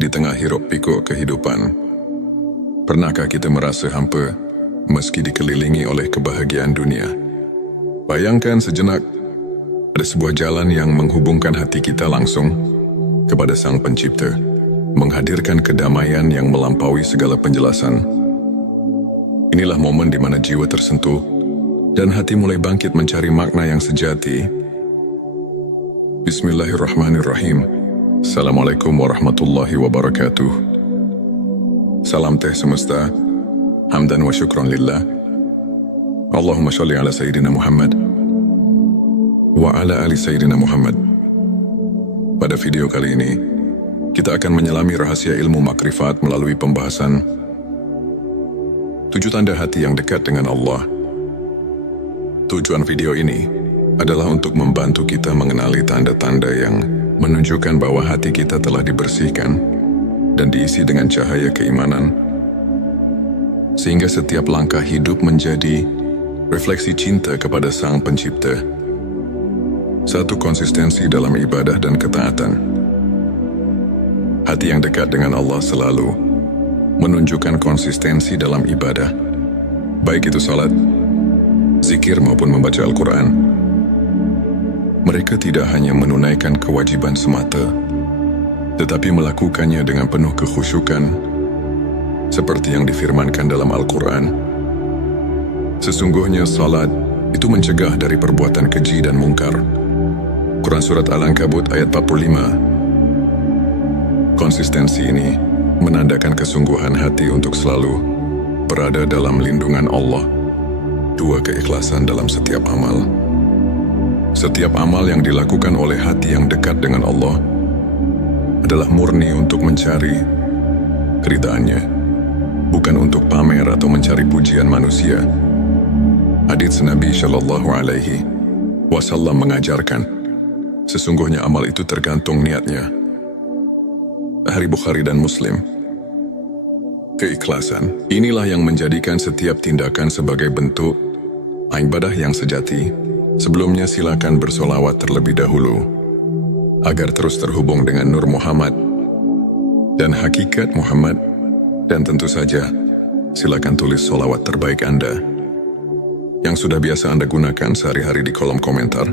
Di tengah hiruk pikuk kehidupan, pernahkah kita merasa hampa meski dikelilingi oleh kebahagiaan dunia? Bayangkan sejenak, ada sebuah jalan yang menghubungkan hati kita langsung kepada Sang Pencipta, menghadirkan kedamaian yang melampaui segala penjelasan. Inilah momen di mana jiwa tersentuh dan hati mulai bangkit mencari makna yang sejati. Bismillahirrahmanirrahim. Assalamualaikum warahmatullahi wabarakatuh. Salam teh semesta, hamdan wa syukron lillah. Allahumma sholli ala Sayyidina Muhammad wa ala ali Sayyidina Muhammad. Pada video kali ini, kita akan menyelami rahasia ilmu makrifat melalui pembahasan 7 tanda hati yang dekat dengan Allah. Tujuan video ini adalah untuk membantu kita mengenali tanda-tanda yang menunjukkan bahwa hati kita telah dibersihkan dan diisi dengan cahaya keimanan, sehingga setiap langkah hidup menjadi refleksi cinta kepada Sang Pencipta. 1. Konsistensi dalam ibadah dan ketaatan. Hati yang dekat dengan Allah selalu menunjukkan konsistensi dalam ibadah, baik itu salat, zikir maupun membaca Al-Quran. Mereka tidak hanya menunaikan kewajiban semata, tetapi melakukannya dengan penuh kekhusyukan, seperti yang difirmankan dalam Al-Quran. Sesungguhnya salat itu mencegah dari perbuatan keji dan mungkar. Quran Surat Al-Ankabut ayat 45. Konsistensi ini menandakan kesungguhan hati untuk selalu berada dalam lindungan Allah. 2. Keikhlasan dalam setiap amal. Setiap amal yang dilakukan oleh hati yang dekat dengan Allah adalah murni untuk mencari keridhaannya, bukan untuk pamer atau mencari pujian manusia. Hadits Nabi Shallallahu Alaihi Wasallam mengajarkan, sesungguhnya amal itu tergantung niatnya. Hadits Bukhari dan Muslim. Keikhlasan inilah yang menjadikan setiap tindakan sebagai bentuk ibadah yang sejati. Sebelumnya silakan bersolawat terlebih dahulu, agar terus terhubung dengan Nur Muhammad dan hakikat Muhammad. Dan tentu saja, silakan tulis solawat terbaik Anda yang sudah biasa Anda gunakan sehari-hari di kolom komentar,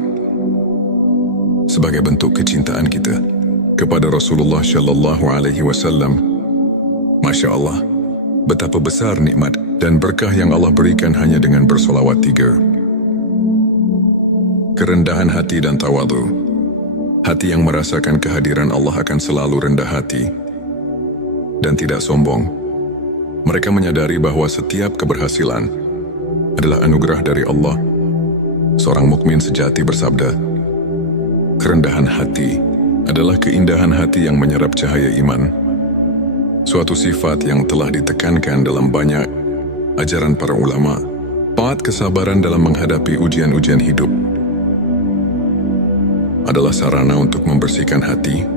sebagai bentuk kecintaan kita kepada Rasulullah Shallallahu Alaihi Wasallam. Masya Allah, betapa besar nikmat dan berkah yang Allah berikan hanya dengan bersolawat 3. Kerendahan hati dan tawadhu. Hati yang merasakan kehadiran Allah akan selalu rendah hati dan tidak sombong. Mereka menyadari bahwa setiap keberhasilan adalah anugerah dari Allah. Seorang mukmin sejati bersabda, kerendahan hati adalah keindahan hati yang menyerap cahaya iman. Suatu sifat yang telah ditekankan dalam banyak ajaran para ulama. 4. Kesabaran dalam menghadapi ujian-ujian hidup adalah sarana untuk membersihkan hati.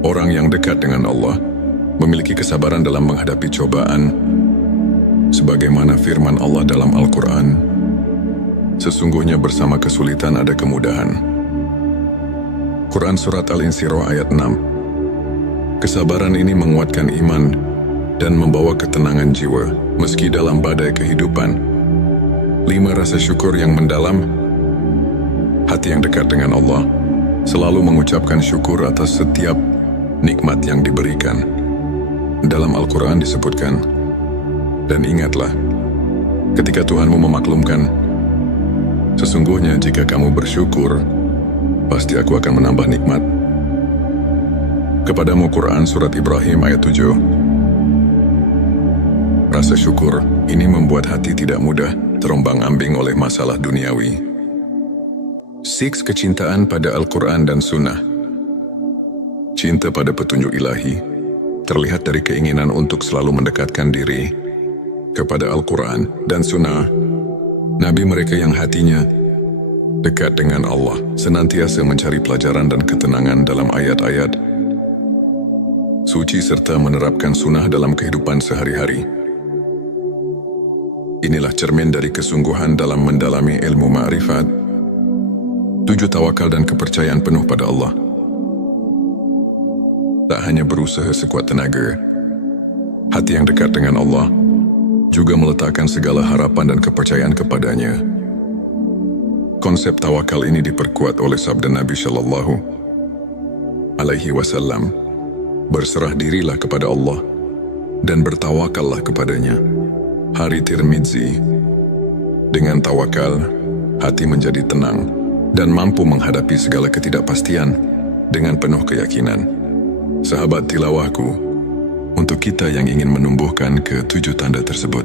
Orang yang dekat dengan Allah memiliki kesabaran dalam menghadapi cobaan, sebagaimana firman Allah dalam Al-Quran, sesungguhnya bersama kesulitan ada kemudahan. Quran Surat Al-Insyirah ayat 6. Kesabaran ini menguatkan iman dan membawa ketenangan jiwa meski dalam badai kehidupan. 5. Rasa syukur yang mendalam. Hati yang dekat dengan Allah selalu mengucapkan syukur atas setiap nikmat yang diberikan. Dalam Al-Quran disebutkan, dan ingatlah, ketika Tuhanmu memaklumkan, sesungguhnya jika kamu bersyukur, pasti aku akan menambah nikmat kepadamu. Quran Surat Ibrahim ayat 7. Rasa syukur ini membuat hati tidak mudah terombang-ambing oleh masalah duniawi. 6. Kecintaan pada Al-Quran dan Sunnah. Cinta pada petunjuk ilahi terlihat dari keinginan untuk selalu mendekatkan diri kepada Al-Quran dan Sunnah. Nabi mereka yang hatinya dekat dengan Allah senantiasa mencari pelajaran dan ketenangan dalam ayat-ayat suci serta menerapkan sunnah dalam kehidupan sehari-hari. Inilah cermin dari kesungguhan dalam mendalami ilmu ma'rifat. 7. Tawakal dan kepercayaan penuh pada Allah. tak hanya berusaha sekuat tenaga. Hati yang dekat dengan Allah juga meletakkan segala harapan dan kepercayaan kepadanya. Konsep tawakal ini diperkuat oleh sabda Nabi Shallallahu Alaihi Wasallam, berserah dirilah kepada Allah dan bertawakallah kepadanya. Hari Tirmidzi, dengan tawakal, hati menjadi tenang dan mampu menghadapi segala ketidakpastian dengan penuh keyakinan. Sahabat tilawahku, untuk kita yang ingin menumbuhkan ke-7 tanda tersebut,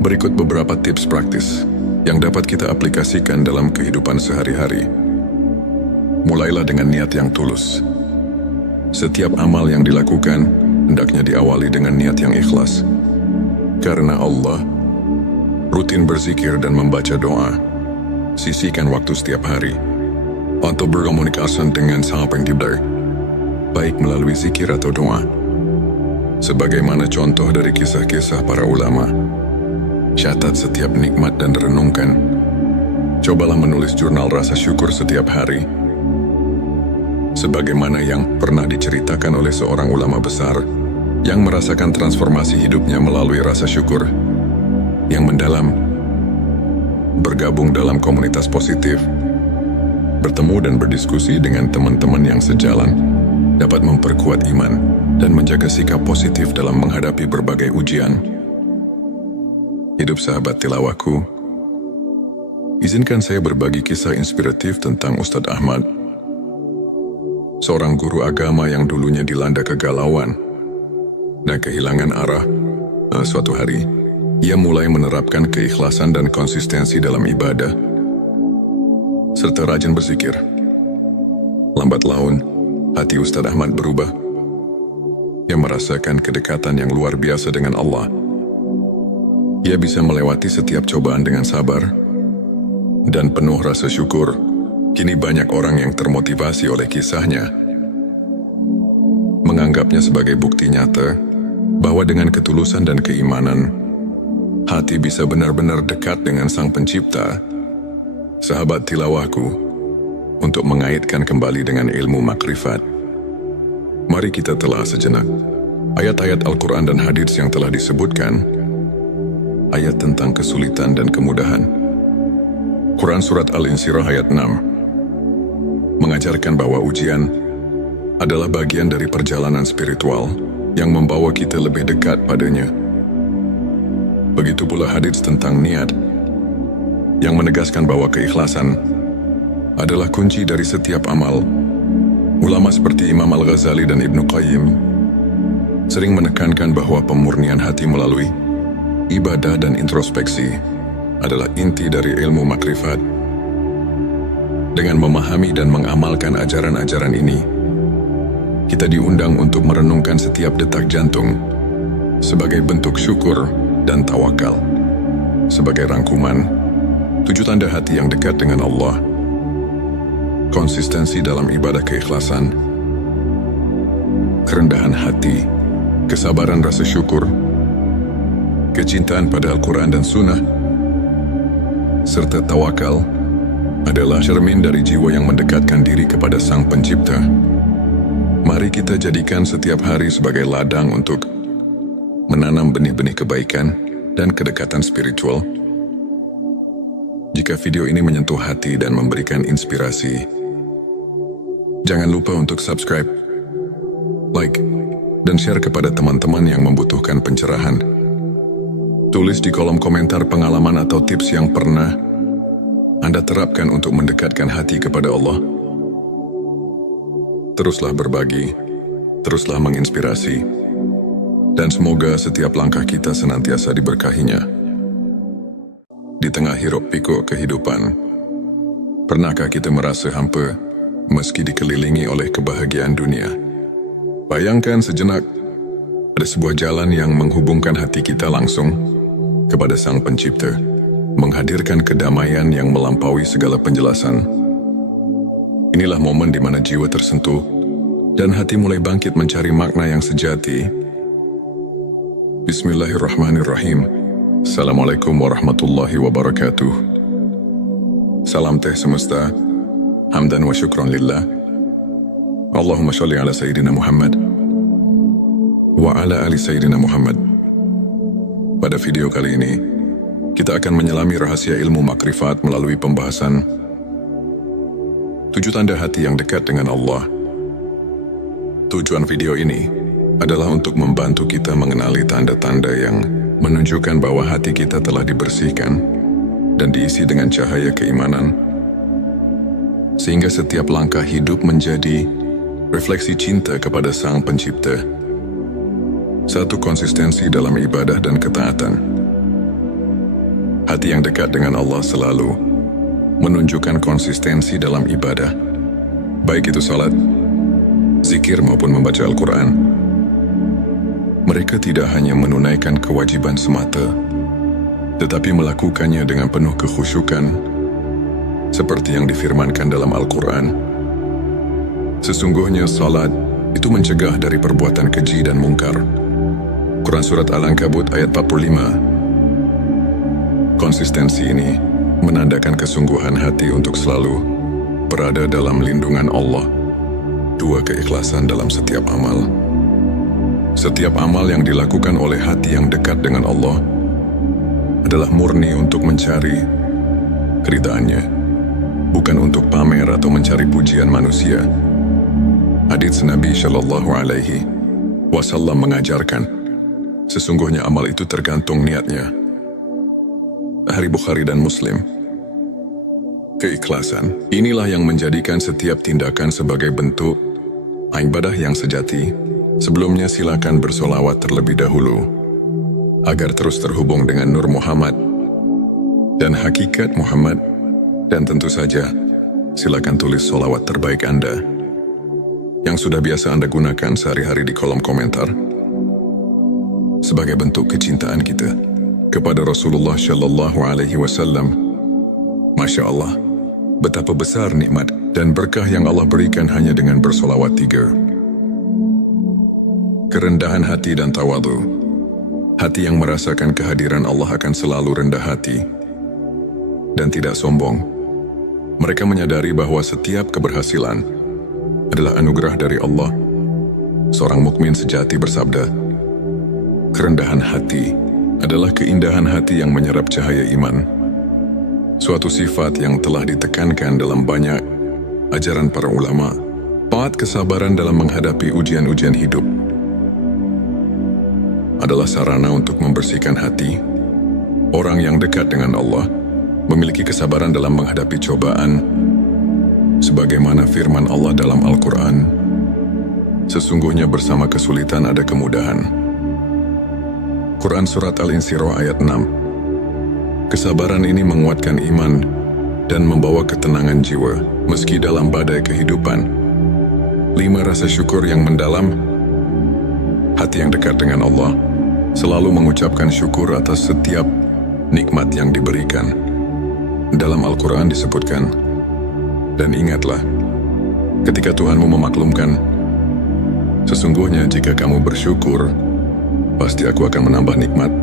berikut beberapa tips praktis yang dapat kita aplikasikan dalam kehidupan sehari-hari. Mulailah dengan niat yang tulus. Setiap amal yang dilakukan hendaknya diawali dengan niat yang ikhlas. Karena Allah, rutin berzikir dan membaca doa. Sisihkan waktu setiap hari untuk berkomunikasi dengan Sang Pencipta, baik melalui zikir atau doa. Sebagaimana contoh dari kisah-kisah para ulama, catat setiap nikmat dan renungkan. Cobalah menulis jurnal rasa syukur setiap hari. Sebagaimana yang pernah diceritakan oleh seorang ulama besar yang merasakan transformasi hidupnya melalui rasa syukur yang mendalam, bergabung dalam komunitas positif, bertemu dan berdiskusi dengan teman-teman yang sejalan, dapat memperkuat iman dan menjaga sikap positif dalam menghadapi berbagai ujian. Hidup sahabat tilawahku, izinkan saya berbagi kisah inspiratif tentang Ustadz Ahmad, seorang guru agama yang dulunya dilanda kegalauan dan kehilangan arah. Suatu hari, ia mulai menerapkan keikhlasan dan konsistensi dalam ibadah, serta rajin berzikir. Lambat laun, hati Ustadz Ahmad berubah. Ia merasakan kedekatan yang luar biasa dengan Allah. Ia bisa melewati setiap cobaan dengan sabar dan penuh rasa syukur. Kini banyak orang yang termotivasi oleh kisahnya, menganggapnya sebagai bukti nyata bahwa dengan ketulusan dan keimanan, hati bisa benar-benar dekat dengan Sang Pencipta. Sahabat tilawahku, untuk mengaitkan kembali dengan ilmu makrifat, mari kita telah sejenak ayat-ayat Al-Quran dan hadits yang telah disebutkan. Ayat tentang kesulitan dan kemudahan. Quran Surat Al-Insyirah ayat 6 mengajarkan bahwa ujian adalah bagian dari perjalanan spiritual yang membawa kita lebih dekat padanya. Begitu pula hadits tentang niat yang menegaskan bahwa keikhlasan adalah kunci dari setiap amal. Ulama seperti Imam Al-Ghazali dan Ibnu Qayyim sering menekankan bahwa pemurnian hati melalui ibadah dan introspeksi adalah inti dari ilmu makrifat. Dengan memahami dan mengamalkan ajaran-ajaran ini, kita diundang untuk merenungkan setiap detak jantung sebagai bentuk syukur dan tawakal. Sebagai rangkuman, 7 tanda hati yang dekat dengan Allah: konsistensi dalam ibadah keikhlasan, kerendahan hati, kesabaran rasa syukur, kecintaan pada Al-Quran dan Sunnah, serta tawakal adalah cermin dari jiwa yang mendekatkan diri kepada Sang Pencipta. Mari kita jadikan setiap hari sebagai ladang untuk menanam benih-benih kebaikan dan kedekatan spiritual. Jika video ini menyentuh hati dan memberikan inspirasi, jangan lupa untuk subscribe, like, dan share kepada teman-teman yang membutuhkan pencerahan. Tulis di kolom komentar pengalaman atau tips yang pernah Anda terapkan untuk mendekatkan hati kepada Allah. Teruslah berbagi, teruslah menginspirasi, dan semoga setiap langkah kita senantiasa diberkahinya. Di tengah hiruk pikuk kehidupan, pernahkah kita merasa hampa meski dikelilingi oleh kebahagiaan dunia? Bayangkan sejenak, ada sebuah jalan yang menghubungkan hati kita langsung kepada Sang Pencipta, menghadirkan kedamaian yang melampaui segala penjelasan. Inilah momen di mana jiwa tersentuh dan hati mulai bangkit mencari makna yang sejati. Bismillahirrahmanirrahim. Assalamualaikum warahmatullahi wabarakatuh. Salam teh semesta, hamdan wa syukron lillah. Allahumma sholli ala Sayyidina Muhammad wa ala ali Sayyidina Muhammad. Pada video kali ini, kita akan menyelami rahasia ilmu makrifat melalui pembahasan 7 tanda hati yang dekat dengan Allah. Tujuan video ini adalah untuk membantu kita mengenali tanda-tanda yang menunjukkan bahwa hati kita telah dibersihkan dan diisi dengan cahaya keimanan, sehingga setiap langkah hidup menjadi refleksi cinta kepada Sang Pencipta. Satu, konsistensi dalam ibadah dan ketaatan. Hati yang dekat dengan Allah selalu menunjukkan konsistensi dalam ibadah, baik itu salat, zikir maupun membaca Al-Quran. Mereka tidak hanya menunaikan kewajiban semata, tetapi melakukannya dengan penuh kekhusyukan, seperti yang difirmankan dalam Al-Quran. Sesungguhnya salat itu mencegah dari perbuatan keji dan mungkar. Quran Surat Al-Ankabut ayat 45. Konsistensi ini menandakan kesungguhan hati untuk selalu berada dalam lindungan Allah. 2, keikhlasan dalam setiap amal. Setiap amal yang dilakukan oleh hati yang dekat dengan Allah adalah murni untuk mencari keridhaannya, bukan untuk pamer atau mencari pujian manusia. Hadits Nabi Shallallahu Alaihi Wasallam mengajarkan, sesungguhnya amal itu tergantung niatnya. Hari Bukhari dan Muslim. Keikhlasan inilah yang menjadikan setiap tindakan sebagai bentuk ibadah yang sejati. Sebelumnya silakan bersolawat terlebih dahulu agar terus terhubung dengan Nur Muhammad dan hakikat Muhammad, dan tentu saja silakan tulis solawat terbaik Anda yang sudah biasa Anda gunakan sehari-hari di kolom komentar sebagai bentuk kecintaan kita kepada Rasulullah Shallallahu Alaihi Wasallam. Masya Allah, betapa besar nikmat dan berkah yang Allah berikan hanya dengan bersolawat 3. Kerendahan hati dan tawadhu. Hati yang merasakan kehadiran Allah akan selalu rendah hati dan tidak sombong. Mereka menyadari bahwa setiap keberhasilan adalah anugerah dari Allah. Seorang mukmin sejati bersabda, kerendahan hati adalah keindahan hati yang menyerap cahaya iman. Suatu sifat yang telah ditekankan dalam banyak ajaran para ulama. 4, kesabaran dalam menghadapi ujian-ujian hidup adalah sarana untuk membersihkan hati. Orang yang dekat dengan Allah memiliki kesabaran dalam menghadapi cobaan, sebagaimana firman Allah dalam Al-Quran, sesungguhnya bersama kesulitan ada kemudahan. Quran Surat Al-Insyirah ayat 6. Kesabaran ini menguatkan iman dan membawa ketenangan jiwa meski dalam badai kehidupan. 5, rasa syukur yang mendalam. Hati yang dekat dengan Allah selalu mengucapkan syukur atas setiap nikmat yang diberikan. Dalam Al-Quran disebutkan, dan ingatlah, ketika Tuhanmu memaklumkan, sesungguhnya jika kamu bersyukur, pasti aku akan menambah nikmat.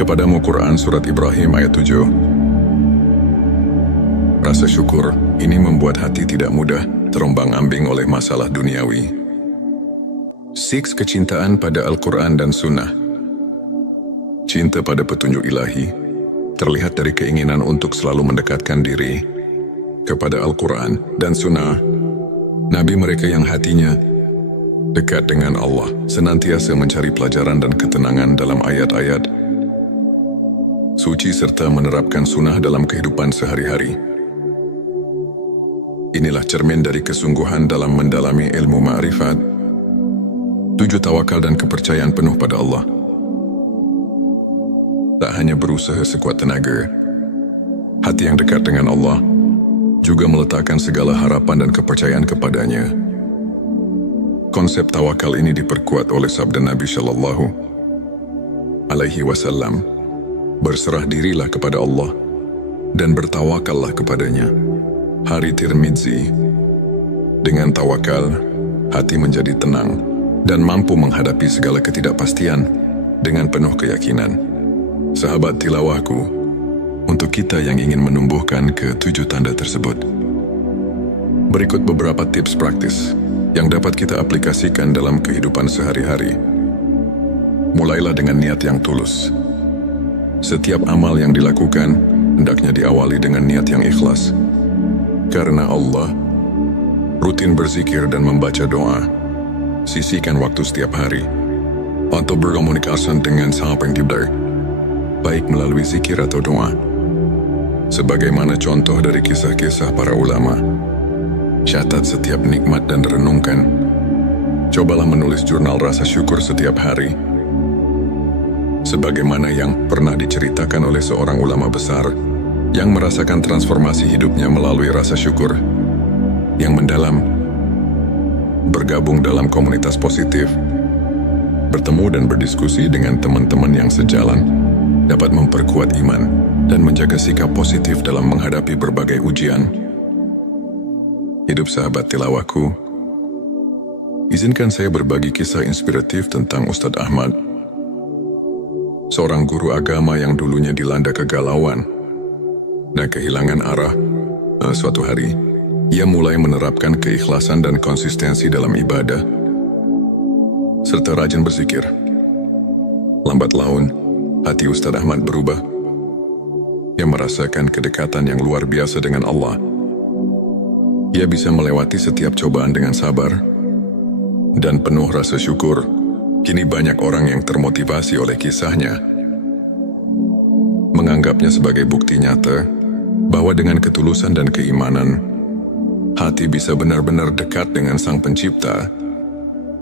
Kepadamu Quran Surat Ibrahim ayat 7. Rasa syukur ini membuat hati tidak mudah terombang-ambing oleh masalah duniawi. 6, kecintaan pada Al-Quran dan Sunnah. Cinta pada petunjuk ilahi terlihat dari keinginan untuk selalu mendekatkan diri kepada Al-Quran dan Sunnah. Nabi mereka yang hatinya dekat dengan Allah senantiasa mencari pelajaran dan ketenangan dalam ayat-ayat suci serta menerapkan sunnah dalam kehidupan sehari-hari. Inilah cermin dari kesungguhan dalam mendalami ilmu ma'rifat. 7, tawakal dan kepercayaan penuh pada Allah. Tak hanya berusaha sekuat tenaga, hati yang dekat dengan Allah juga meletakkan segala harapan dan kepercayaan kepadanya. Konsep tawakal ini diperkuat oleh sabda Nabi Shallallahu Alaihi Wasallam, berserah dirilah kepada Allah dan bertawakallah kepadanya. Hari Tirmidzi. Dengan tawakal, hati menjadi tenang dan mampu menghadapi segala ketidakpastian dengan penuh keyakinan. Sahabat tilawahku, untuk kita yang ingin menumbuhkan ke-7 tanda tersebut, Berikut beberapa tips praktis yang dapat kita aplikasikan dalam kehidupan sehari-hari. Mulailah dengan niat yang tulus. Setiap amal yang dilakukan hendaknya diawali dengan niat yang ikhlas. Karena Allah, rutin berzikir dan membaca doa. Sisihkan waktu setiap hari untuk berkomunikasi dengan Sang Pencipta, baik melalui zikir atau doa. Sebagaimana contoh dari kisah-kisah para ulama, catat setiap nikmat dan renungkan. Cobalah menulis jurnal rasa syukur setiap hari. Sebagaimana yang pernah diceritakan oleh seorang ulama besar yang merasakan transformasi hidupnya melalui rasa syukur yang mendalam, bergabung dalam komunitas positif, bertemu dan berdiskusi dengan teman-teman yang sejalan, dapat memperkuat iman dan menjaga sikap positif dalam menghadapi berbagai ujian. Hidup sahabat tilawahku, izinkan saya berbagi kisah inspiratif tentang Ustadz Ahmad, seorang guru agama yang dulunya dilanda kegalauan dan kehilangan arah. Suatu hari, ia mulai menerapkan keikhlasan dan konsistensi dalam ibadah, serta rajin berzikir. Lambat laun, hati Ustadz Ahmad berubah. Ia merasakan kedekatan yang luar biasa dengan Allah. Ia bisa melewati setiap cobaan dengan sabar dan penuh rasa syukur. Kini banyak orang yang termotivasi oleh kisahnya, menganggapnya sebagai bukti nyata bahwa dengan ketulusan dan keimanan, hati bisa benar-benar dekat dengan Sang Pencipta.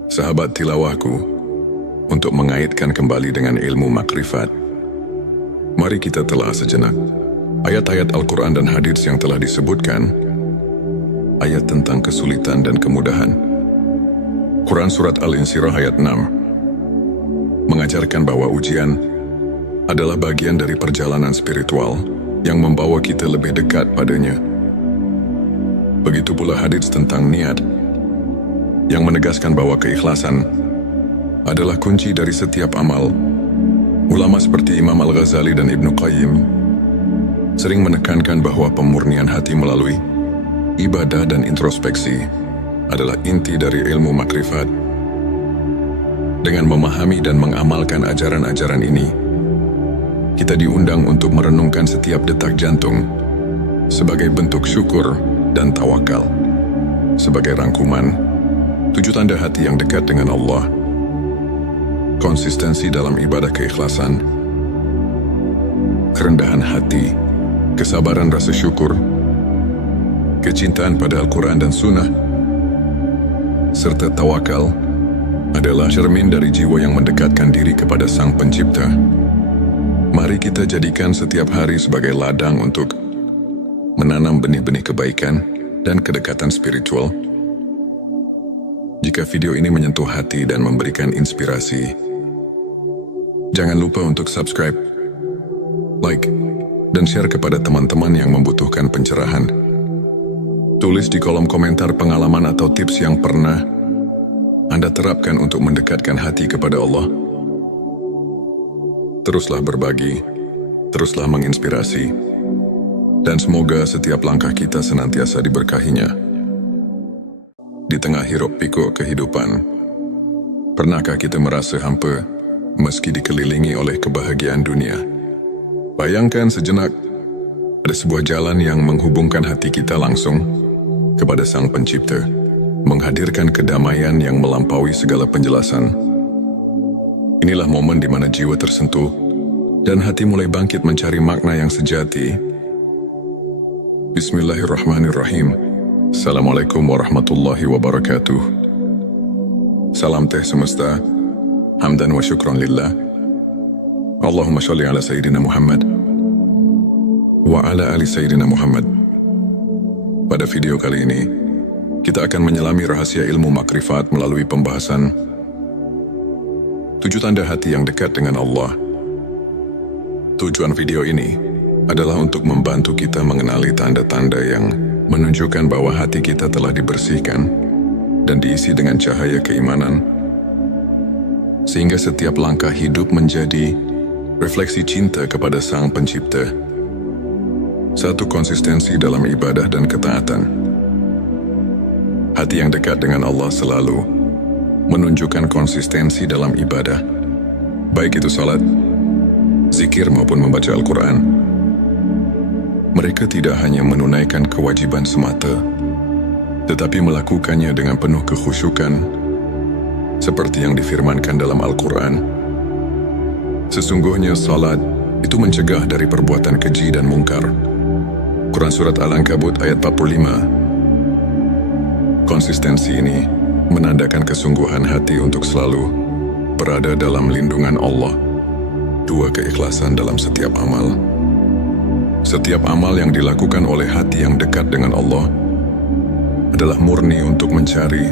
Sahabat tilawahku, untuk mengaitkan kembali dengan ilmu makrifat, mari kita telah sejenak ayat-ayat Al-Quran dan hadits yang telah disebutkan, ayat tentang kesulitan dan kemudahan. Quran Surat Al-Insyirah ayat 6 mengajarkan bahwa ujian adalah bagian dari perjalanan spiritual yang membawa kita lebih dekat padanya. Begitu pula hadits tentang niat, yang menegaskan bahwa keikhlasan adalah kunci dari setiap amal. Ulama seperti Imam Al-Ghazali dan Ibnu Qayyim sering menekankan bahwa pemurnian hati melalui ibadah dan introspeksi adalah inti dari ilmu makrifat. Dengan memahami dan mengamalkan ajaran-ajaran ini, kita diundang untuk merenungkan setiap detak jantung sebagai bentuk syukur dan tawakal. Sebagai rangkuman, 7 tanda hati yang dekat dengan Allah: konsistensi dalam ibadah keikhlasan, kerendahan hati, kesabaran rasa syukur, kecintaan pada Al-Quran dan Sunnah, serta tawakal adalah cermin dari jiwa yang mendekatkan diri kepada Sang Pencipta. Mari kita jadikan setiap hari sebagai ladang untuk menanam benih-benih kebaikan dan kedekatan spiritual. Jika video ini menyentuh hati dan memberikan inspirasi, jangan lupa untuk subscribe, like, dan share kepada teman-teman yang membutuhkan pencerahan. Tulis di kolom komentar pengalaman atau tips yang pernah Anda terapkan untuk mendekatkan hati kepada Allah. Teruslah berbagi, teruslah menginspirasi, dan semoga setiap langkah kita senantiasa diberkahinya. Di tengah hiruk pikuk kehidupan, pernahkah kita merasa hampa meski dikelilingi oleh kebahagiaan dunia? Bayangkan sejenak, ada sebuah jalan yang menghubungkan hati kita langsung kepada Sang Pencipta, menghadirkan kedamaian yang melampaui segala penjelasan. Inilah momen di mana jiwa tersentuh dan hati mulai bangkit mencari makna yang sejati. Bismillahirrahmanirrahim. Assalamualaikum warahmatullahi wabarakatuh. Salam teh semesta, hamdan wa syukran lillah. Allahumma sholli ala Sayyidina Muhammad wa ala ali Sayyidina Muhammad. Pada video kali ini, kita akan menyelami rahasia ilmu makrifat melalui pembahasan 7 tanda hati yang dekat dengan Allah. Tujuan video ini adalah untuk membantu kita mengenali tanda-tanda yang menunjukkan bahwa hati kita telah dibersihkan dan diisi dengan cahaya keimanan, sehingga setiap langkah hidup menjadi refleksi cinta kepada Sang Pencipta. 1. Konsistensi dalam ibadah dan ketaatan. Hati yang dekat dengan Allah selalu menunjukkan konsistensi dalam ibadah, baik itu salat, zikir maupun membaca Al-Quran. Mereka tidak hanya menunaikan kewajiban semata, tetapi melakukannya dengan penuh kekhusyukan, seperti yang difirmankan dalam Al-Quran. Sesungguhnya salat itu mencegah dari perbuatan keji dan mungkar. Quran Surat Al-Ankabut ayat 45. Konsistensi ini menandakan kesungguhan hati untuk selalu berada dalam lindungan Allah. 2. Keikhlasan dalam setiap amal. Setiap amal yang dilakukan oleh hati yang dekat dengan Allah adalah murni untuk mencari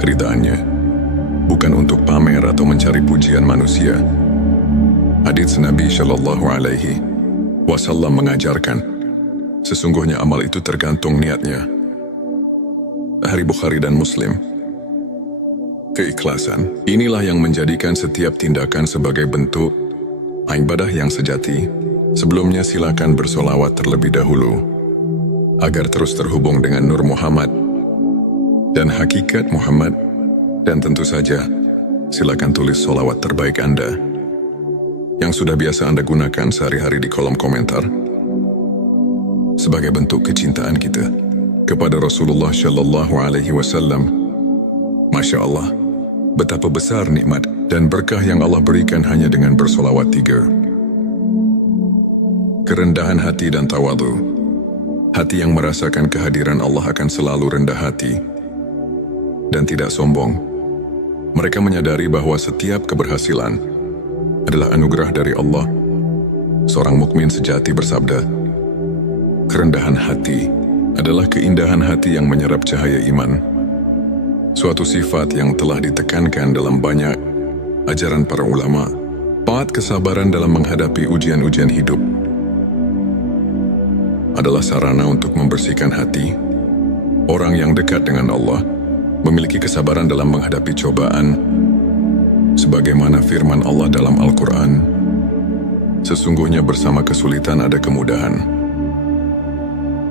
keridhaannya, bukan untuk pamer atau mencari pujian manusia. Hadits Nabi Shallallahu Alaihi Wasallam mengajarkan, sesungguhnya amal itu tergantung niatnya. Hari Bukhari dan Muslim. Keikhlasan inilah yang menjadikan setiap tindakan sebagai bentuk ibadah yang sejati. Sebelumnya silakan bersolawat terlebih dahulu agar terus terhubung dengan Nur Muhammad dan hakikat Muhammad, dan tentu saja silakan tulis solawat terbaik Anda yang sudah biasa Anda gunakan sehari-hari di kolom komentar sebagai bentuk kecintaan kita kepada Rasulullah Shallallahu Alaihi Wasallam. Masya Allah, betapa besar nikmat dan berkah yang Allah berikan hanya dengan bersolawat 3. Kerendahan hati dan tawadu. Hati yang merasakan kehadiran Allah akan selalu rendah hati dan tidak sombong. Mereka menyadari bahwa setiap keberhasilan adalah anugerah dari Allah. Seorang mukmin sejati bersabda, kerendahan hati adalah keindahan hati yang menyerap cahaya iman. Suatu sifat yang telah ditekankan dalam banyak ajaran para ulama. 4. Kesabaran dalam menghadapi ujian-ujian hidup adalah sarana untuk membersihkan hati. Orang yang dekat dengan Allah memiliki kesabaran dalam menghadapi cobaan, sebagaimana firman Allah dalam Al-Quran, sesungguhnya bersama kesulitan ada kemudahan.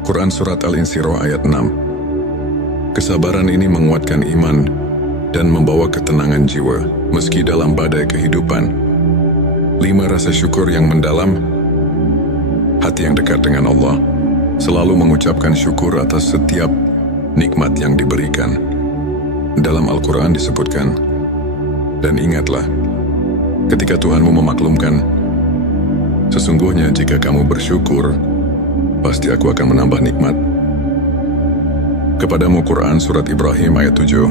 Quran Surat Al-Insyirah ayat 6. Kesabaran ini menguatkan iman dan membawa ketenangan jiwa meski dalam badai kehidupan. 5. Rasa syukur yang mendalam. Hati yang dekat dengan Allah selalu mengucapkan syukur atas setiap nikmat yang diberikan. Dalam Al-Quran disebutkan, dan ingatlah, ketika Tuhanmu memaklumkan, sesungguhnya jika kamu bersyukur, pasti aku akan menambah nikmat kepadamu. Quran Surat Ibrahim ayat 7.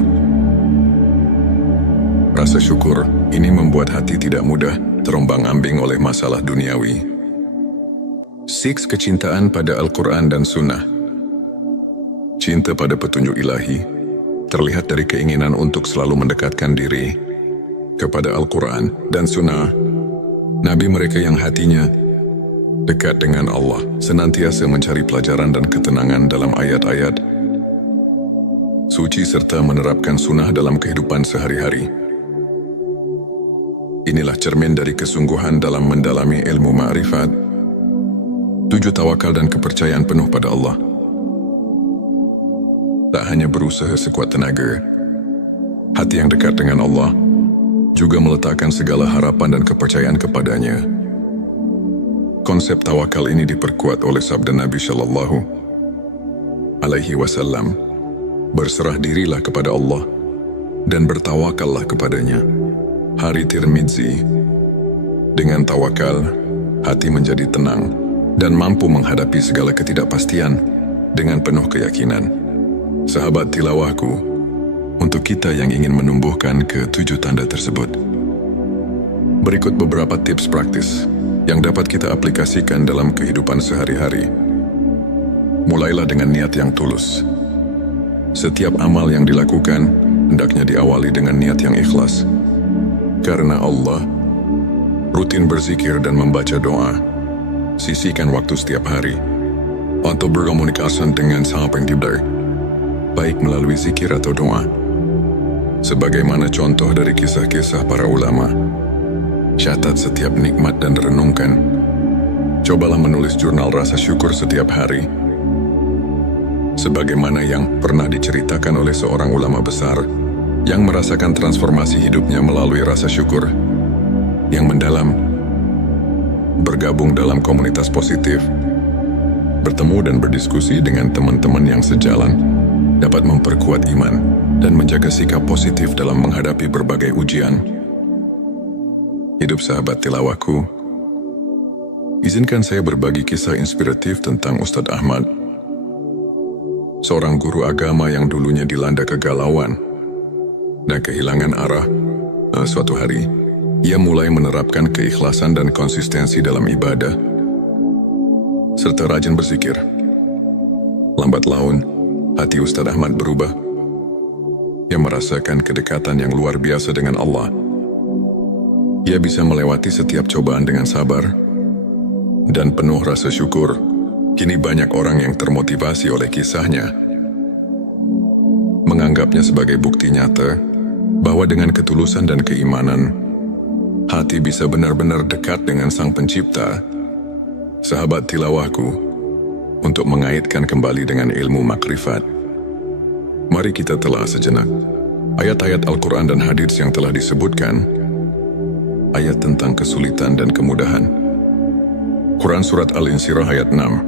Rasa syukur ini membuat hati tidak mudah terombang-ambing oleh masalah duniawi. 6. Kecintaan pada Al-Quran dan Sunnah. Cinta pada petunjuk ilahi terlihat dari keinginan untuk selalu mendekatkan diri kepada Al-Quran dan Sunnah. Nabi mereka yang hatinya dekat dengan Allah senantiasa mencari pelajaran dan ketenangan dalam ayat-ayat suci serta menerapkan sunnah dalam kehidupan sehari-hari. Inilah cermin dari kesungguhan dalam mendalami ilmu ma'rifat. 7. Tawakal dan kepercayaan penuh pada Allah. Tak hanya berusaha sekuat tenaga, hati yang dekat dengan Allah juga meletakkan segala harapan dan kepercayaan kepadanya. Konsep tawakal ini diperkuat oleh sabda Nabi Shallallahu Alaihi Wasallam, berserah dirilah kepada Allah dan bertawakallah kepadanya. Hari Tirmidzi. Dengan tawakal, hati menjadi tenang dan mampu menghadapi segala ketidakpastian dengan penuh keyakinan. Sahabat tilawahku, untuk kita yang ingin menumbuhkan ke-7 tanda tersebut, berikut beberapa tips praktis yang dapat kita aplikasikan dalam kehidupan sehari-hari. Mulailah dengan niat yang tulus. Setiap amal yang dilakukan hendaknya diawali dengan niat yang ikhlas. Karena Allah, rutin berzikir dan membaca doa. Sisihkan waktu setiap hari untuk berkomunikasi dengan Sang Pencipta, baik melalui zikir atau doa. Sebagaimana contoh dari kisah-kisah para ulama, catat setiap nikmat dan renungkan. Cobalah menulis jurnal rasa syukur setiap hari. sebagaimana yang pernah diceritakan oleh seorang ulama besar yang merasakan transformasi hidupnya melalui rasa syukur yang mendalam, bergabung dalam komunitas positif, bertemu dan berdiskusi dengan teman-teman yang sejalan, dapat memperkuat iman dan menjaga sikap positif dalam menghadapi berbagai ujian. Hidup sahabat tilawahku, izinkan saya berbagi kisah inspiratif tentang Ustadz Ahmad, seorang guru agama yang dulunya dilanda kegalauan dan kehilangan arah. Suatu hari, ia mulai menerapkan keikhlasan dan konsistensi dalam ibadah, serta rajin berzikir. Lambat laun, hati Ustadz Ahmad berubah. Ia merasakan kedekatan yang luar biasa dengan Allah. Ia bisa melewati setiap cobaan dengan sabar dan penuh rasa syukur. Kini banyak orang yang termotivasi oleh kisahnya, menganggapnya sebagai bukti nyata bahwa dengan ketulusan dan keimanan, hati bisa benar-benar dekat dengan Sang Pencipta. Sahabat tilawahku, untuk mengaitkan kembali dengan ilmu makrifat, mari kita telah sejenak ayat-ayat Al-Quran dan hadits yang telah disebutkan, ayat tentang kesulitan dan kemudahan. Quran Surat Al-Insyirah ayat 6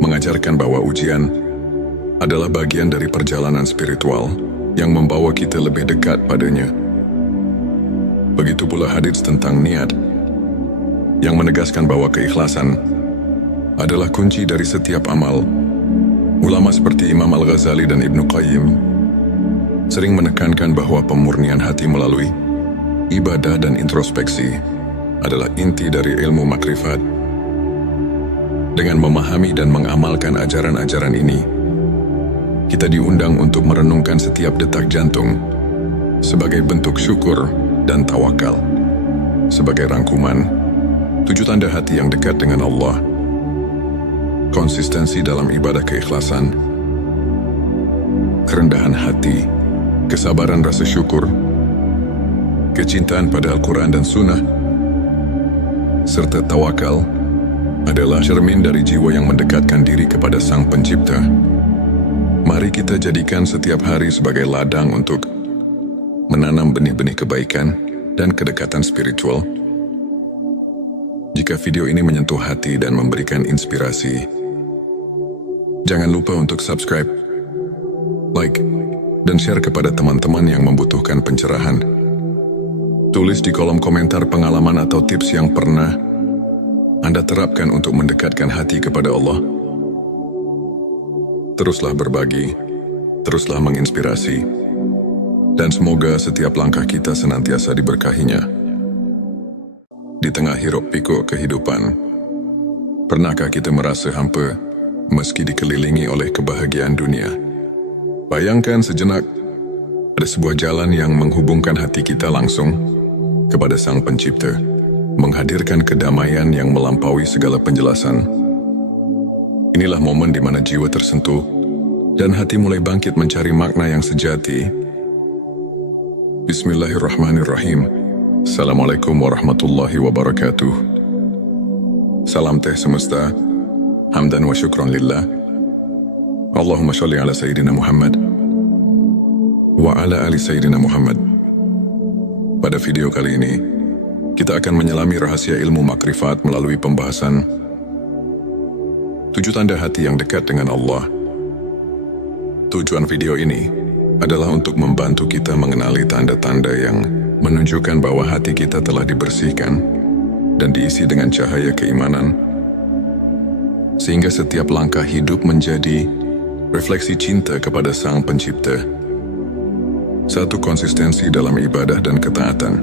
mengajarkan bahwa ujian adalah bagian dari perjalanan spiritual yang membawa kita lebih dekat padanya. Begitu pula hadits tentang niat, yang menegaskan bahwa keikhlasan adalah kunci dari setiap amal. Ulama seperti Imam Al-Ghazali dan Ibnu Qayyim sering menekankan bahwa pemurnian hati melalui ibadah dan introspeksi adalah inti dari ilmu makrifat. Dengan memahami dan mengamalkan ajaran-ajaran ini, kita diundang untuk merenungkan setiap detak jantung sebagai bentuk syukur dan tawakal. Sebagai rangkuman, 7 tanda hati yang dekat dengan Allah: konsistensi dalam ibadah keikhlasan, kerendahan hati, kesabaran rasa syukur, kecintaan pada Al-Quran dan Sunnah, serta tawakal adalah cermin dari jiwa yang mendekatkan diri kepada Sang Pencipta. Mari kita jadikan setiap hari sebagai ladang untuk menanam benih-benih kebaikan dan kedekatan spiritual. Jika video ini menyentuh hati dan memberikan inspirasi, jangan lupa untuk subscribe, like, dan share kepada teman-teman yang membutuhkan pencerahan. Tulis di kolom komentar pengalaman atau tips yang pernah Anda terapkan untuk mendekatkan hati kepada Allah. Teruslah berbagi, teruslah menginspirasi, dan semoga setiap langkah kita senantiasa diberkahinya. Di tengah hiruk-pikuk kehidupan, pernahkah kita merasa hampa meski dikelilingi oleh kebahagiaan dunia? Bayangkan sejenak, ada sebuah jalan yang menghubungkan hati kita langsung kepada Sang Pencipta, menghadirkan kedamaian yang melampaui segala penjelasan. Inilah momen di mana jiwa tersentuh dan hati mulai bangkit mencari makna yang sejati. Bismillahirrahmanirrahim. Assalamualaikum warahmatullahi wabarakatuh. Salam teh semesta, hamdan wa syukran lillah. Allahumma sholli ala Sayyidina Muhammad wa ala ali Sayyidina Muhammad. Pada video kali ini, kita akan menyelami rahasia ilmu makrifat melalui pembahasan 7 tanda hati yang dekat dengan Allah. Tujuan video ini adalah untuk membantu kita mengenali tanda-tanda yang menunjukkan bahwa hati kita telah dibersihkan dan diisi dengan cahaya keimanan, sehingga setiap langkah hidup menjadi refleksi cinta kepada Sang Pencipta. 1. Konsistensi dalam ibadah dan ketaatan.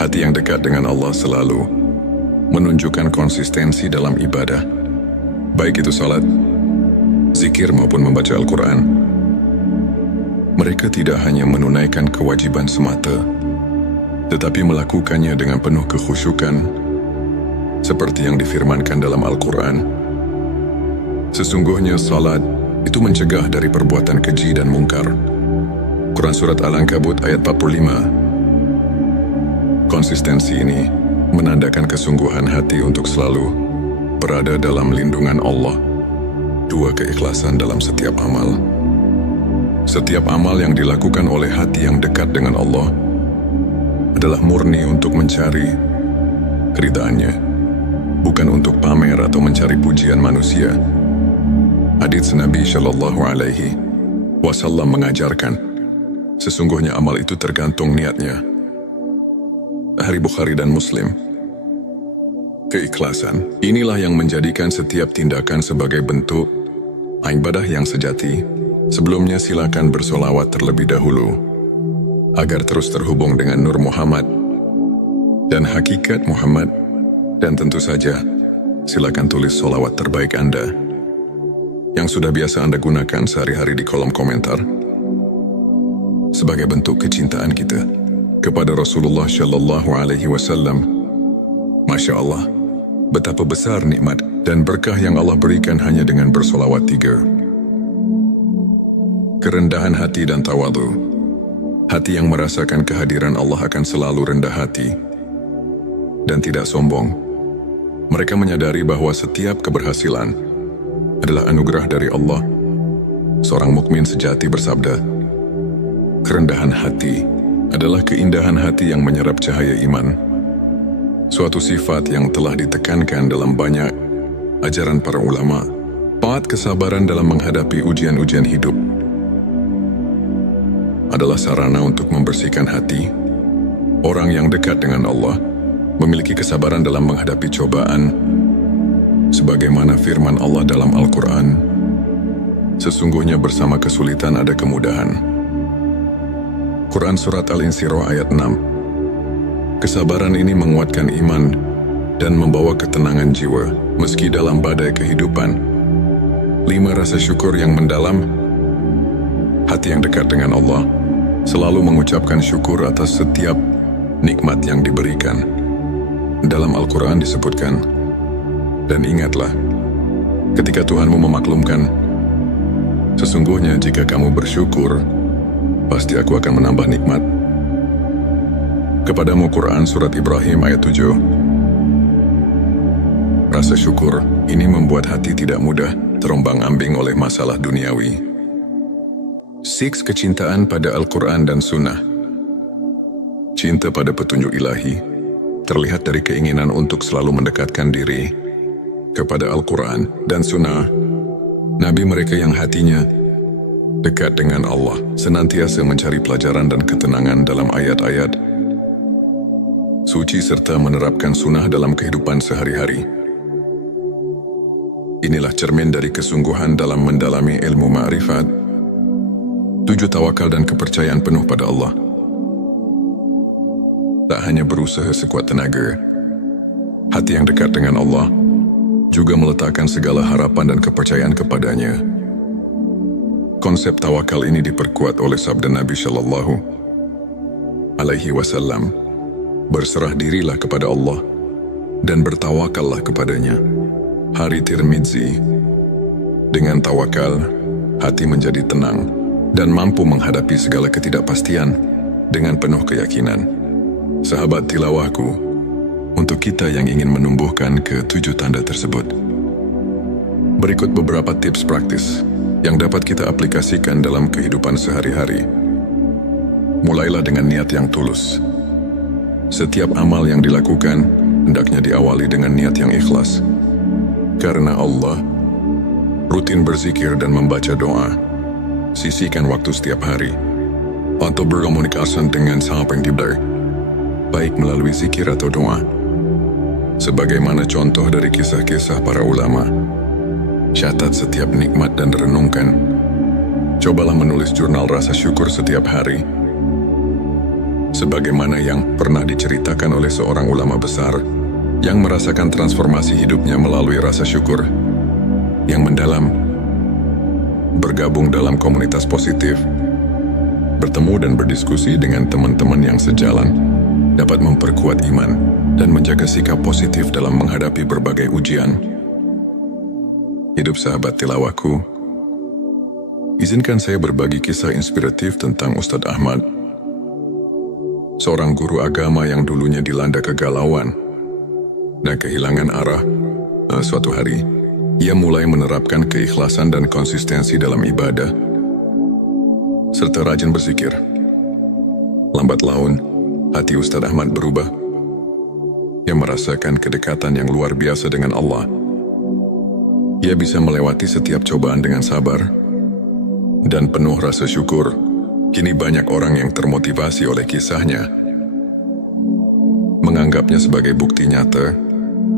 Hati yang dekat dengan Allah selalu menunjukkan konsistensi dalam ibadah, baik itu salat, zikir maupun membaca Al-Quran. Mereka tidak hanya menunaikan kewajiban semata, tetapi melakukannya dengan penuh kekhusyukan, seperti yang difirmankan dalam Al-Quran. Sesungguhnya salat itu mencegah dari perbuatan keji dan mungkar. Quran Surat Al-Ankabut ayat 45. Konsistensi ini menandakan kesungguhan hati untuk selalu berada dalam lindungan Allah. 2. Keikhlasan dalam setiap amal. Setiap amal yang dilakukan oleh hati yang dekat dengan Allah adalah murni untuk mencari keridhaannya, bukan untuk pamer atau mencari pujian manusia. Hadits Nabi Shallallahu Alaihi Wasallam mengajarkan, sesungguhnya amal itu tergantung niatnya. Sahih Bukhari dan Muslim. Keikhlasan inilah yang menjadikan setiap tindakan sebagai bentuk ibadah yang sejati. Sebelumnya silakan bersolawat terlebih dahulu agar terus terhubung dengan Nur Muhammad dan hakikat Muhammad, dan tentu saja silakan tulis solawat terbaik Anda yang sudah biasa Anda gunakan sehari-hari di kolom komentar sebagai bentuk kecintaan kita kepada Rasulullah Shallallahu Alaihi Wasallam. Masya Allah, betapa besar nikmat dan berkah yang Allah berikan hanya dengan bersolawat 3. Kerendahan hati dan tawadhu. Hati yang merasakan kehadiran Allah akan selalu rendah hati dan tidak sombong. Mereka menyadari bahwa setiap keberhasilan adalah anugerah dari Allah. Seorang mukmin sejati bersabda, kerendahan hati adalah keindahan hati yang menyerap cahaya iman. Suatu sifat yang telah ditekankan dalam banyak ajaran para ulama. 4. Kesabaran dalam menghadapi ujian-ujian hidup adalah sarana untuk membersihkan hati. Orang yang dekat dengan Allah memiliki kesabaran dalam menghadapi cobaan, sebagaimana firman Allah dalam Al-Quran, sesungguhnya bersama kesulitan ada kemudahan. Quran Surat Al-Insyirah ayat 6. Kesabaran ini menguatkan iman dan membawa ketenangan jiwa meski dalam badai kehidupan. 5. Rasa syukur yang mendalam. Hati yang dekat dengan Allah selalu mengucapkan syukur atas setiap nikmat yang diberikan. Dalam Al-Quran disebutkan, dan ingatlah, ketika Tuhanmu memaklumkan, sesungguhnya jika kamu bersyukur, pasti aku akan menambah nikmat kepadamu. Quran Surat Ibrahim ayat 7. Rasa syukur ini membuat hati tidak mudah terombang-ambing oleh masalah duniawi. 6. Kecintaan pada Al-Quran dan Sunnah. Cinta pada petunjuk ilahi terlihat dari keinginan untuk selalu mendekatkan diri kepada Al-Quran dan Sunnah. Nabi mereka yang hatinya dekat dengan Allah senantiasa mencari pelajaran dan ketenangan dalam ayat-ayat suci serta menerapkan sunnah dalam kehidupan sehari-hari. Inilah cermin dari kesungguhan dalam mendalami ilmu ma'rifat. 7. Tawakal dan kepercayaan penuh pada Allah. Tak hanya berusaha sekuat tenaga, hati yang dekat dengan Allah juga meletakkan segala harapan dan kepercayaan kepadanya. Konsep tawakal ini diperkuat oleh sabda Nabi Shallallahu Alaihi Wasallam, berserah dirilah kepada Allah dan bertawakallah kepadanya. Hari Tirmidzi. Dengan tawakal, hati menjadi tenang dan mampu menghadapi segala ketidakpastian dengan penuh keyakinan. Sahabat tilawahku, untuk kita yang ingin menumbuhkan ke-7 tanda tersebut, berikut beberapa tips praktis yang dapat kita aplikasikan dalam kehidupan sehari-hari. Mulailah dengan niat yang tulus. Setiap amal yang dilakukan hendaknya diawali dengan niat yang ikhlas. Karena Allah, rutin berzikir dan membaca doa. Sisihkan waktu setiap hari untuk berkomunikasi dengan Sang Pencipta, baik melalui zikir atau doa. Sebagaimana contoh dari kisah-kisah para ulama, catat setiap nikmat dan renungkan. Cobalah menulis jurnal rasa syukur setiap hari. Sebagaimana yang pernah diceritakan oleh seorang ulama besar yang merasakan transformasi hidupnya melalui rasa syukur yang mendalam. Bergabung dalam komunitas positif, bertemu dan berdiskusi dengan teman-teman yang sejalan, dapat memperkuat iman dan menjaga sikap positif dalam menghadapi berbagai ujian. Hidup sahabat tilawahku, izinkan saya berbagi kisah inspiratif tentang Ustadz Ahmad, seorang guru agama yang dulunya dilanda kegalauan dan kehilangan arah. Suatu hari, ia mulai menerapkan keikhlasan dan konsistensi dalam ibadah, serta rajin berzikir. Lambat laun, hati Ustadz Ahmad berubah. Ia merasakan kedekatan yang luar biasa dengan Allah. Ia bisa melewati setiap cobaan dengan sabar dan penuh rasa syukur. Kini banyak orang yang termotivasi oleh kisahnya, menganggapnya sebagai bukti nyata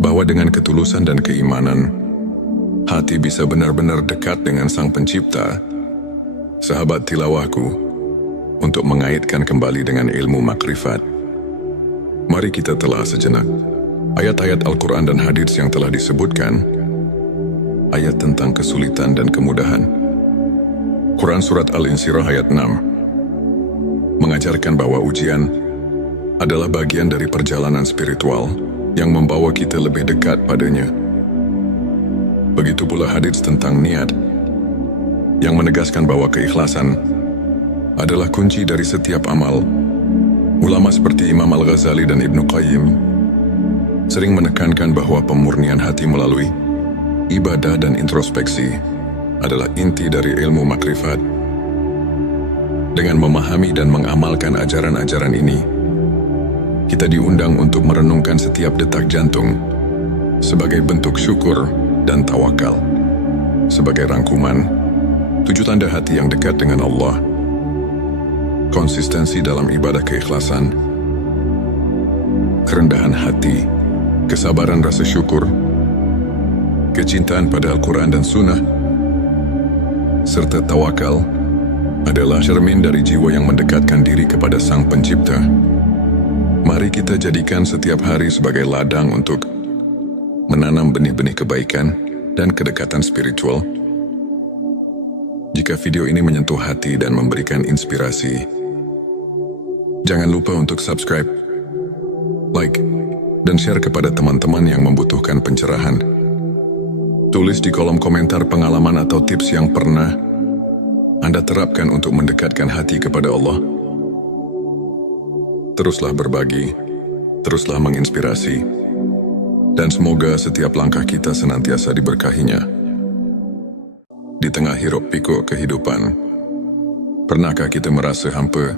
bahwa dengan ketulusan dan keimanan, hati bisa benar-benar dekat dengan Sang Pencipta. Sahabat tilawahku, untuk mengaitkan kembali dengan ilmu makrifat, mari kita telah sejenak ayat-ayat Al-Quran dan hadits yang telah disebutkan, ayat tentang kesulitan dan kemudahan. Quran Surat Al-Insyirah ayat 6 mengajarkan bahwa ujian adalah bagian dari perjalanan spiritual yang membawa kita lebih dekat padanya. Begitu pula hadits tentang niat, yang menegaskan bahwa keikhlasan adalah kunci dari setiap amal. Ulama seperti Imam Al-Ghazali dan Ibnu Qayyim sering menekankan bahwa pemurnian hati melalui ibadah dan introspeksi adalah inti dari ilmu makrifat. Dengan memahami dan mengamalkan ajaran-ajaran ini, kita diundang untuk merenungkan setiap detak jantung sebagai bentuk syukur dan tawakal. Sebagai rangkuman, 7 tanda hati yang dekat dengan Allah: konsistensi dalam ibadah keikhlasan, kerendahan hati, kesabaran rasa syukur, kecintaan pada Al-Quran dan Sunnah, serta tawakal adalah cermin dari jiwa yang mendekatkan diri kepada Sang Pencipta. Mari kita jadikan setiap hari sebagai ladang untuk menanam benih-benih kebaikan dan kedekatan spiritual. Jika video ini menyentuh hati dan memberikan inspirasi, jangan lupa untuk subscribe, like, dan share kepada teman-teman yang membutuhkan pencerahan. Tulis di kolom komentar pengalaman atau tips yang pernah Anda terapkan untuk mendekatkan hati kepada Allah. Teruslah berbagi, teruslah menginspirasi, dan semoga setiap langkah kita senantiasa diberkahinya. Di tengah hiruk pikuk kehidupan, pernahkah kita merasa hampa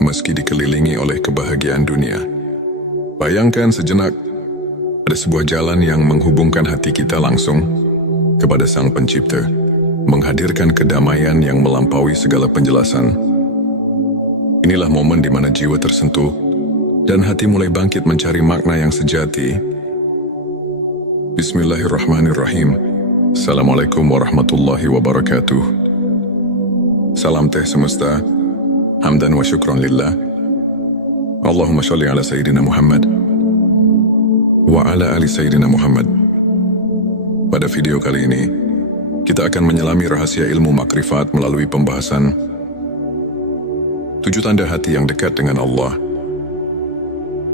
meski dikelilingi oleh kebahagiaan dunia? Bayangkan sejenak, ada sebuah jalan yang menghubungkan hati kita langsung kepada Sang Pencipta, menghadirkan kedamaian yang melampaui segala penjelasan. Inilah momen di mana jiwa tersentuh dan hati mulai bangkit mencari makna yang sejati. Bismillahirrahmanirrahim. Assalamualaikum warahmatullahi wabarakatuh. Salam teh semesta, hamdan wa syukron lillah. Allahumma sholli ala Sayyidina Muhammad wa ala ali Sayyidina Muhammad. Pada video kali ini, kita akan menyelami rahasia ilmu makrifat melalui pembahasan 7 tanda hati yang dekat dengan Allah.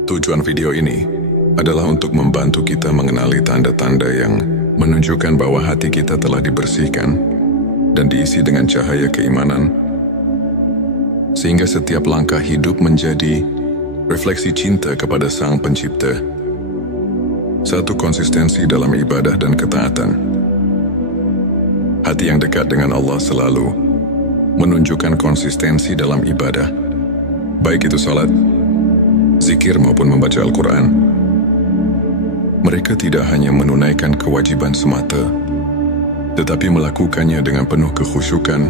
Tujuan video ini adalah untuk membantu kita mengenali tanda-tanda yang menunjukkan bahwa hati kita telah dibersihkan dan diisi dengan cahaya keimanan, sehingga setiap langkah hidup menjadi refleksi cinta kepada Sang Pencipta. 1. Konsistensi dalam ibadah dan ketaatan. Hati yang dekat dengan Allah selalu menunjukkan konsistensi dalam ibadah, baik itu salat, zikir maupun membaca Al-Quran. Mereka tidak hanya menunaikan kewajiban semata, tetapi melakukannya dengan penuh kekhusyukan,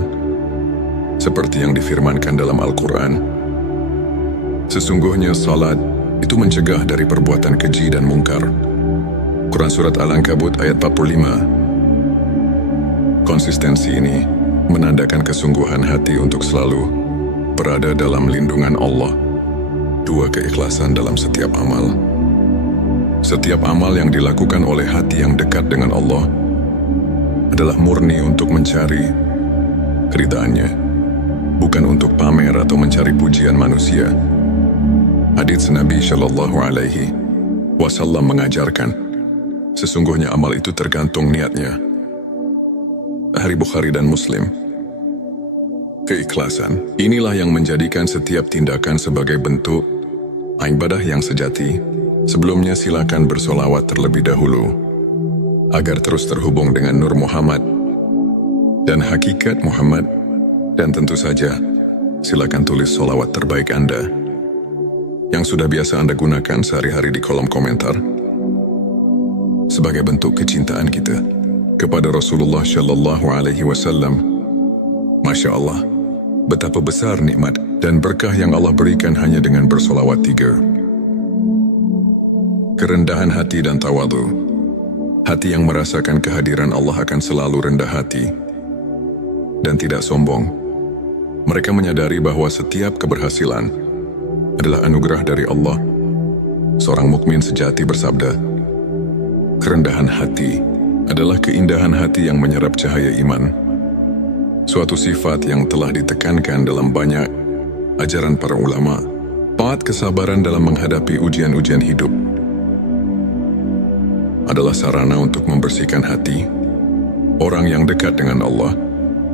seperti yang difirmankan dalam Al-Quran. Sesungguhnya salat itu mencegah dari perbuatan keji dan mungkar. Quran Surat Al-Ankabut ayat 45. Konsistensi ini menandakan kesungguhan hati untuk selalu berada dalam lindungan Allah. 2. Keikhlasan dalam setiap amal. Setiap amal yang dilakukan oleh hati yang dekat dengan Allah adalah murni untuk mencari keridhaannya, bukan untuk pamer atau mencari pujian manusia. Hadits Nabi Shallallahu Alaihi Wasallam mengajarkan, sesungguhnya amal itu tergantung niatnya. Hari Bukhari dan Muslim. Keikhlasan inilah yang menjadikan setiap tindakan sebagai bentuk ibadah yang sejati. Sebelumnya silakan bersolawat terlebih dahulu. agar terus terhubung dengan Nur Muhammad dan hakikat Muhammad. Dan tentu saja, silakan tulis sholawat terbaik Anda yang sudah biasa Anda gunakan sehari-hari di kolom komentar sebagai bentuk kecintaan kita kepada Rasulullah Shallallahu Alaihi Wasallam. Masya Allah, betapa besar nikmat dan berkah yang Allah berikan hanya dengan bersolawat 3. Kerendahan hati dan tawadu. Hati yang merasakan kehadiran Allah akan selalu rendah hati dan tidak sombong. Mereka menyadari bahwa setiap keberhasilan adalah anugerah dari Allah. Seorang mukmin sejati bersabda, kerendahan hati adalah keindahan hati yang menyerap cahaya iman. Suatu sifat yang telah ditekankan dalam banyak ajaran para ulama. Taat kesabaran dalam menghadapi ujian-ujian hidup adalah sarana untuk membersihkan hati. Orang yang dekat dengan Allah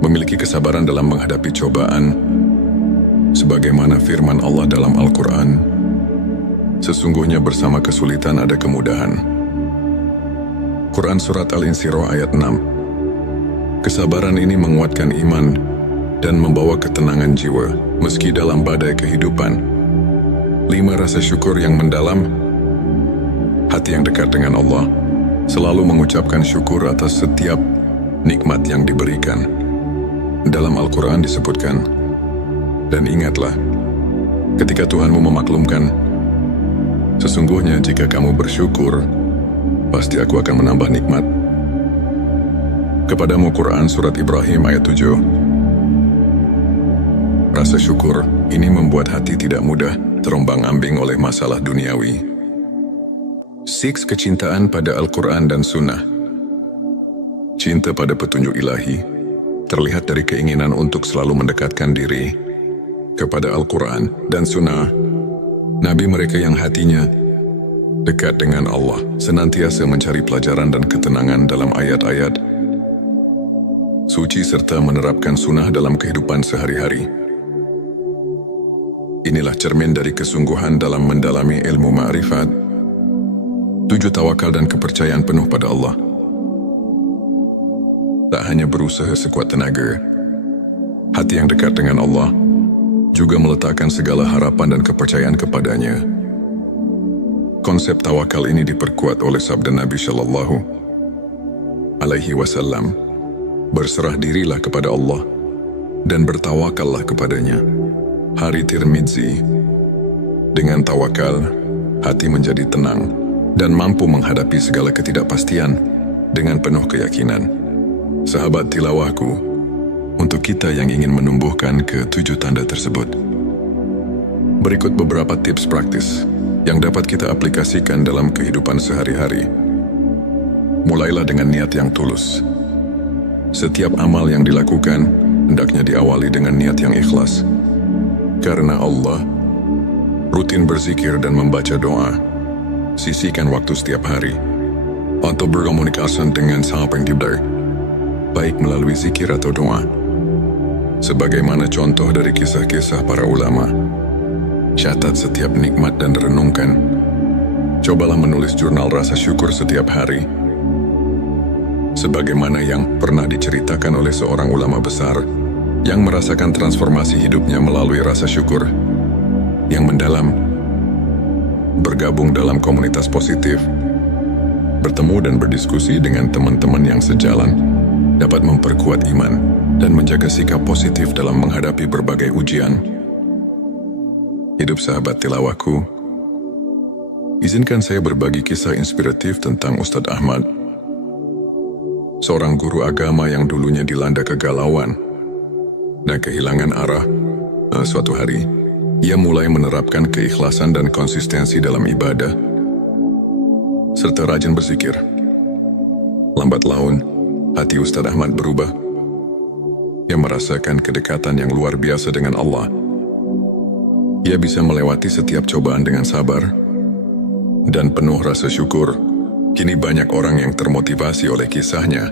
memiliki kesabaran dalam menghadapi cobaan, sebagaimana firman Allah dalam Al-Quran, sesungguhnya bersama kesulitan ada kemudahan. Quran Surat Al-Insyirah ayat 6. Kesabaran ini menguatkan iman dan membawa ketenangan jiwa, meski dalam badai kehidupan. 5. Rasa syukur yang mendalam. Hati yang dekat dengan Allah selalu mengucapkan syukur atas setiap nikmat yang diberikan. Dalam Al-Quran disebutkan, dan ingatlah, ketika Tuhanmu memaklumkan, sesungguhnya jika kamu bersyukur, pasti aku akan menambah nikmat. Kepadamu Quran Surat Ibrahim ayat 7. Rasa syukur ini membuat hati tidak mudah terombang-ambing oleh masalah duniawi. 6. Kecintaan pada Al-Quran dan Sunnah. Cinta pada petunjuk ilahi terlihat dari keinginan untuk selalu mendekatkan diri kepada Al-Quran dan Sunnah. Nabi mereka yang hatinya dekat dengan Allah senantiasa mencari pelajaran dan ketenangan dalam ayat-ayat suci serta menerapkan sunnah dalam kehidupan sehari-hari. Inilah cermin dari kesungguhan dalam mendalami ilmu ma'rifat. 7. Tawakal dan kepercayaan penuh pada Allah. Tak hanya berusaha sekuat tenaga, hati yang dekat dengan Allah juga meletakkan segala harapan dan kepercayaan kepadanya. Konsep tawakal ini diperkuat oleh sabda Nabi Shallallahu Alaihi Wasallam, berserah dirilah kepada Allah dan bertawakallah kepadanya. Hari Tirmidzi. Dengan tawakal, hati menjadi tenang dan mampu menghadapi segala ketidakpastian dengan penuh keyakinan. Sahabat tilawahku, untuk kita yang ingin menumbuhkan ke-7 tanda tersebut, berikut beberapa tips praktis yang dapat kita aplikasikan dalam kehidupan sehari-hari. Mulailah dengan niat yang tulus. Setiap amal yang dilakukan hendaknya diawali dengan niat yang ikhlas. Karena Allah, rutin berzikir dan membaca doa. Sisihkan waktu setiap hari untuk berkomunikasi dengan Sang Pencipta, baik melalui zikir atau doa. Sebagaimana contoh dari kisah-kisah para ulama, catat setiap nikmat dan renungkan. Cobalah menulis jurnal rasa syukur setiap hari. Sebagaimana yang pernah diceritakan oleh seorang ulama besar yang merasakan transformasi hidupnya melalui rasa syukur yang mendalam. Bergabung dalam komunitas positif, bertemu dan berdiskusi dengan teman-teman yang sejalan, dapat memperkuat iman dan menjaga sikap positif dalam menghadapi berbagai ujian. Hidup sahabat tilawahku, izinkan saya berbagi kisah inspiratif tentang Ustadz Ahmad, seorang guru agama yang dulunya dilanda kegalauan dan kehilangan arah. Suatu hari, ia mulai menerapkan keikhlasan dan konsistensi dalam ibadah, serta rajin berzikir. Lambat laun, hati Ustadz Ahmad berubah. Ia merasakan kedekatan yang luar biasa dengan Allah. Ia bisa melewati setiap cobaan dengan sabar dan penuh rasa syukur. Kini banyak orang yang termotivasi oleh kisahnya,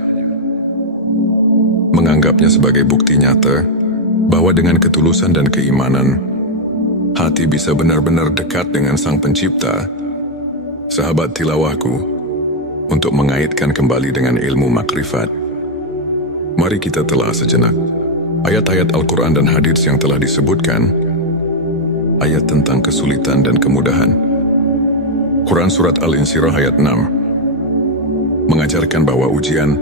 menganggapnya sebagai bukti nyata bahwa dengan ketulusan dan keimanan, hati bisa benar-benar dekat dengan Sang Pencipta. Sahabat tilawahku, untuk mengaitkan kembali dengan ilmu makrifat. Mari kita telah sejenak ayat-ayat Al-Quran dan hadits yang telah disebutkan, ayat tentang kesulitan dan kemudahan. Quran Surat Al-Insyirah ayat 6 mengajarkan bahwa ujian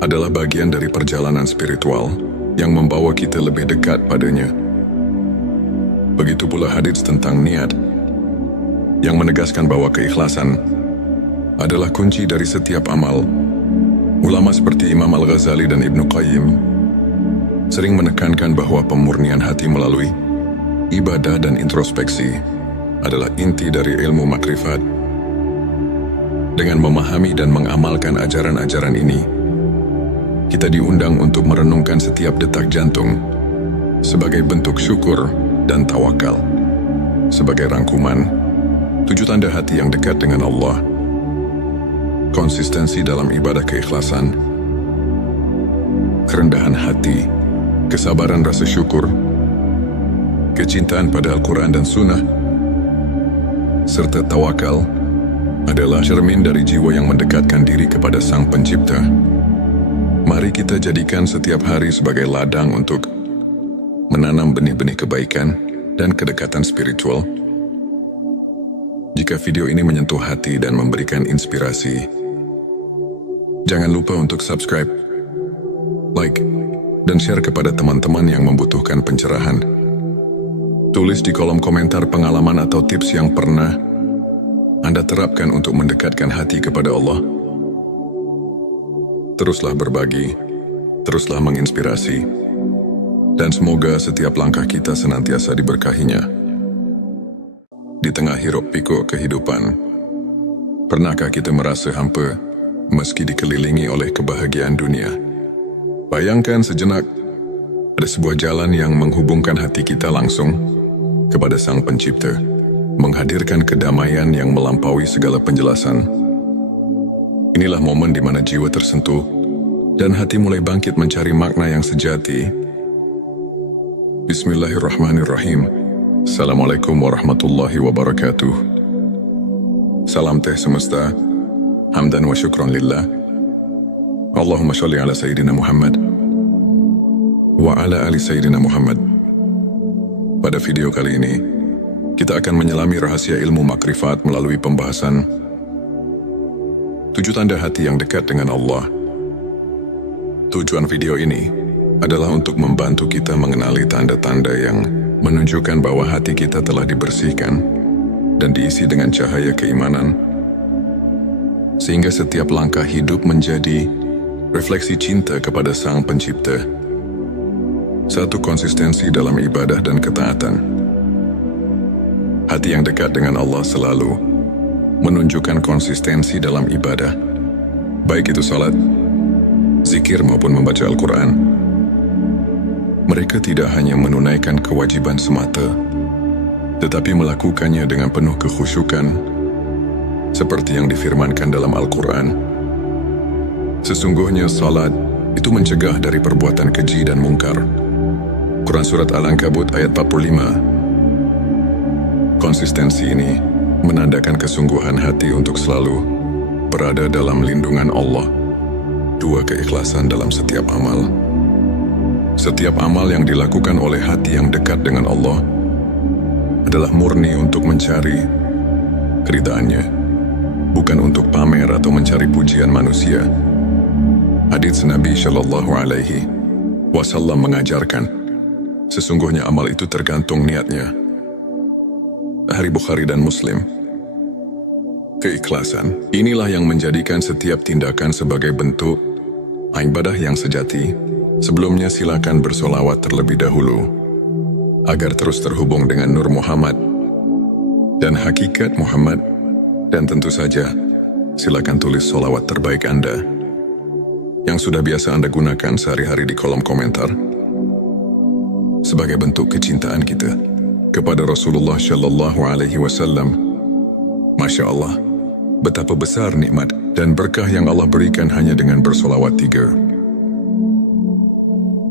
adalah bagian dari perjalanan spiritual yang membawa kita lebih dekat padanya. Begitu pula hadits tentang niat yang menegaskan bahwa keikhlasan adalah kunci dari setiap amal. Ulama seperti Imam Al-Ghazali dan Ibnu Qayyim sering menekankan bahwa pemurnian hati melalui ibadah dan introspeksi adalah inti dari ilmu makrifat. Dengan memahami dan mengamalkan ajaran-ajaran ini, kita diundang untuk merenungkan setiap detak jantung sebagai bentuk syukur dan tawakal. Sebagai rangkuman, 7 tanda hati yang dekat dengan Allah: konsistensi dalam ibadah keikhlasan, kerendahan hati, kesabaran rasa syukur, kecintaan pada Al-Quran dan Sunnah, serta tawakal adalah cermin dari jiwa yang mendekatkan diri kepada Sang Pencipta. Mari kita jadikan setiap hari sebagai ladang untuk menanam benih-benih kebaikan dan kedekatan spiritual. Jika video ini menyentuh hati dan memberikan inspirasi, jangan lupa untuk subscribe, like, dan share kepada teman-teman yang membutuhkan pencerahan. Tulis di kolom komentar pengalaman atau tips yang pernah Anda terapkan untuk mendekatkan hati kepada Allah. Teruslah berbagi, teruslah menginspirasi, dan semoga setiap langkah kita senantiasa diberkahinya. Di tengah hiruk pikuk kehidupan, pernahkah kita merasa hampa meski dikelilingi oleh kebahagiaan dunia? Bayangkan sejenak, ada sebuah jalan yang menghubungkan hati kita langsung kepada Sang Pencipta, menghadirkan kedamaian yang melampaui segala penjelasan. Inilah momen di mana jiwa tersentuh dan hati mulai bangkit mencari makna yang sejati. Bismillahirrahmanirrahim. Assalamualaikum warahmatullahi wabarakatuh. Salam teh semesta, hamdan wa syukran lillah. Allahumma sholli ala Sayyidina Muhammad wa ala ali Sayyidina Muhammad. Pada video kali ini, kita akan menyelami rahasia ilmu makrifat melalui pembahasan 7 tanda hati yang dekat dengan Allah. Tujuan video ini adalah untuk membantu kita mengenali tanda-tanda yang menunjukkan bahwa hati kita telah dibersihkan dan diisi dengan cahaya keimanan, sehingga setiap langkah hidup menjadi refleksi cinta kepada Sang Pencipta. 1. Konsistensi dalam ibadah dan ketaatan. Hati yang dekat dengan Allah selalu menunjukkan konsistensi dalam ibadah, baik itu salat, zikir maupun membaca Al-Quran. Mereka tidak hanya menunaikan kewajiban semata, tetapi melakukannya dengan penuh kekhusyukan, seperti yang difirmankan dalam Al-Quran. Sesungguhnya salat itu mencegah dari perbuatan keji dan mungkar. Quran Surat Al-Ankabut ayat 45. Konsistensi ini menandakan kesungguhan hati untuk selalu berada dalam lindungan Allah. 2. Keikhlasan dalam setiap amal. Setiap amal yang dilakukan oleh hati yang dekat dengan Allah adalah murni untuk mencari keridhaannya, bukan untuk pamer atau mencari pujian manusia. Hadits Nabi Shallallahu Alaihi Wasallam mengajarkan, sesungguhnya amal itu tergantung niatnya. Hari Bukhari dan Muslim. Keikhlasan inilah yang menjadikan setiap tindakan sebagai bentuk ibadah yang sejati. Sebelumnya silakan bersolawat terlebih dahulu agar terus terhubung dengan Nur Muhammad dan hakikat Muhammad. Dan tentu saja silakan tulis solawat terbaik Anda yang sudah biasa Anda gunakan sehari-hari di kolom komentar, sebagai bentuk kecintaan kita kepada Rasulullah Shallallahu Alaihi Wasallam. Masya Allah, betapa besar nikmat dan berkah yang Allah berikan hanya dengan bersolawat 3.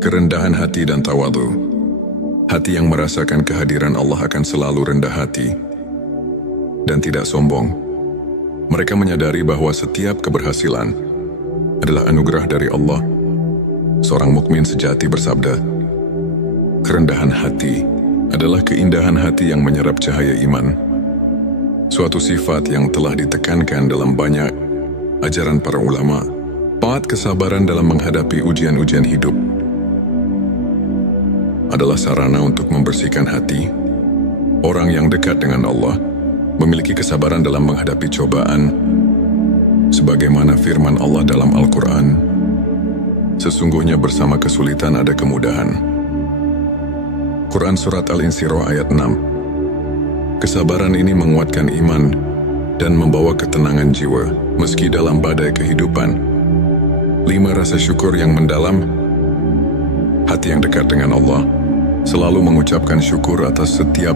Kerendahan hati dan tawadhu. Hati yang merasakan kehadiran Allah akan selalu rendah hati dan tidak sombong. Mereka menyadari bahwa setiap keberhasilan adalah anugerah dari Allah. Seorang mukmin sejati bersabda, "Kerendahan hati adalah keindahan hati yang menyerap cahaya iman." Suatu sifat yang telah ditekankan dalam banyak ajaran para ulama. Paat kesabaran dalam menghadapi ujian-ujian hidup adalah sarana untuk membersihkan hati. Orang yang dekat dengan Allah memiliki kesabaran dalam menghadapi cobaan, sebagaimana firman Allah dalam Al-Quran, "Sesungguhnya bersama kesulitan ada kemudahan." Quran Surat Al-Insyirah ayat 6. Kesabaran ini menguatkan iman dan membawa ketenangan jiwa meski dalam badai kehidupan. 5. Rasa syukur yang mendalam. Hati yang dekat dengan Allah selalu mengucapkan syukur atas setiap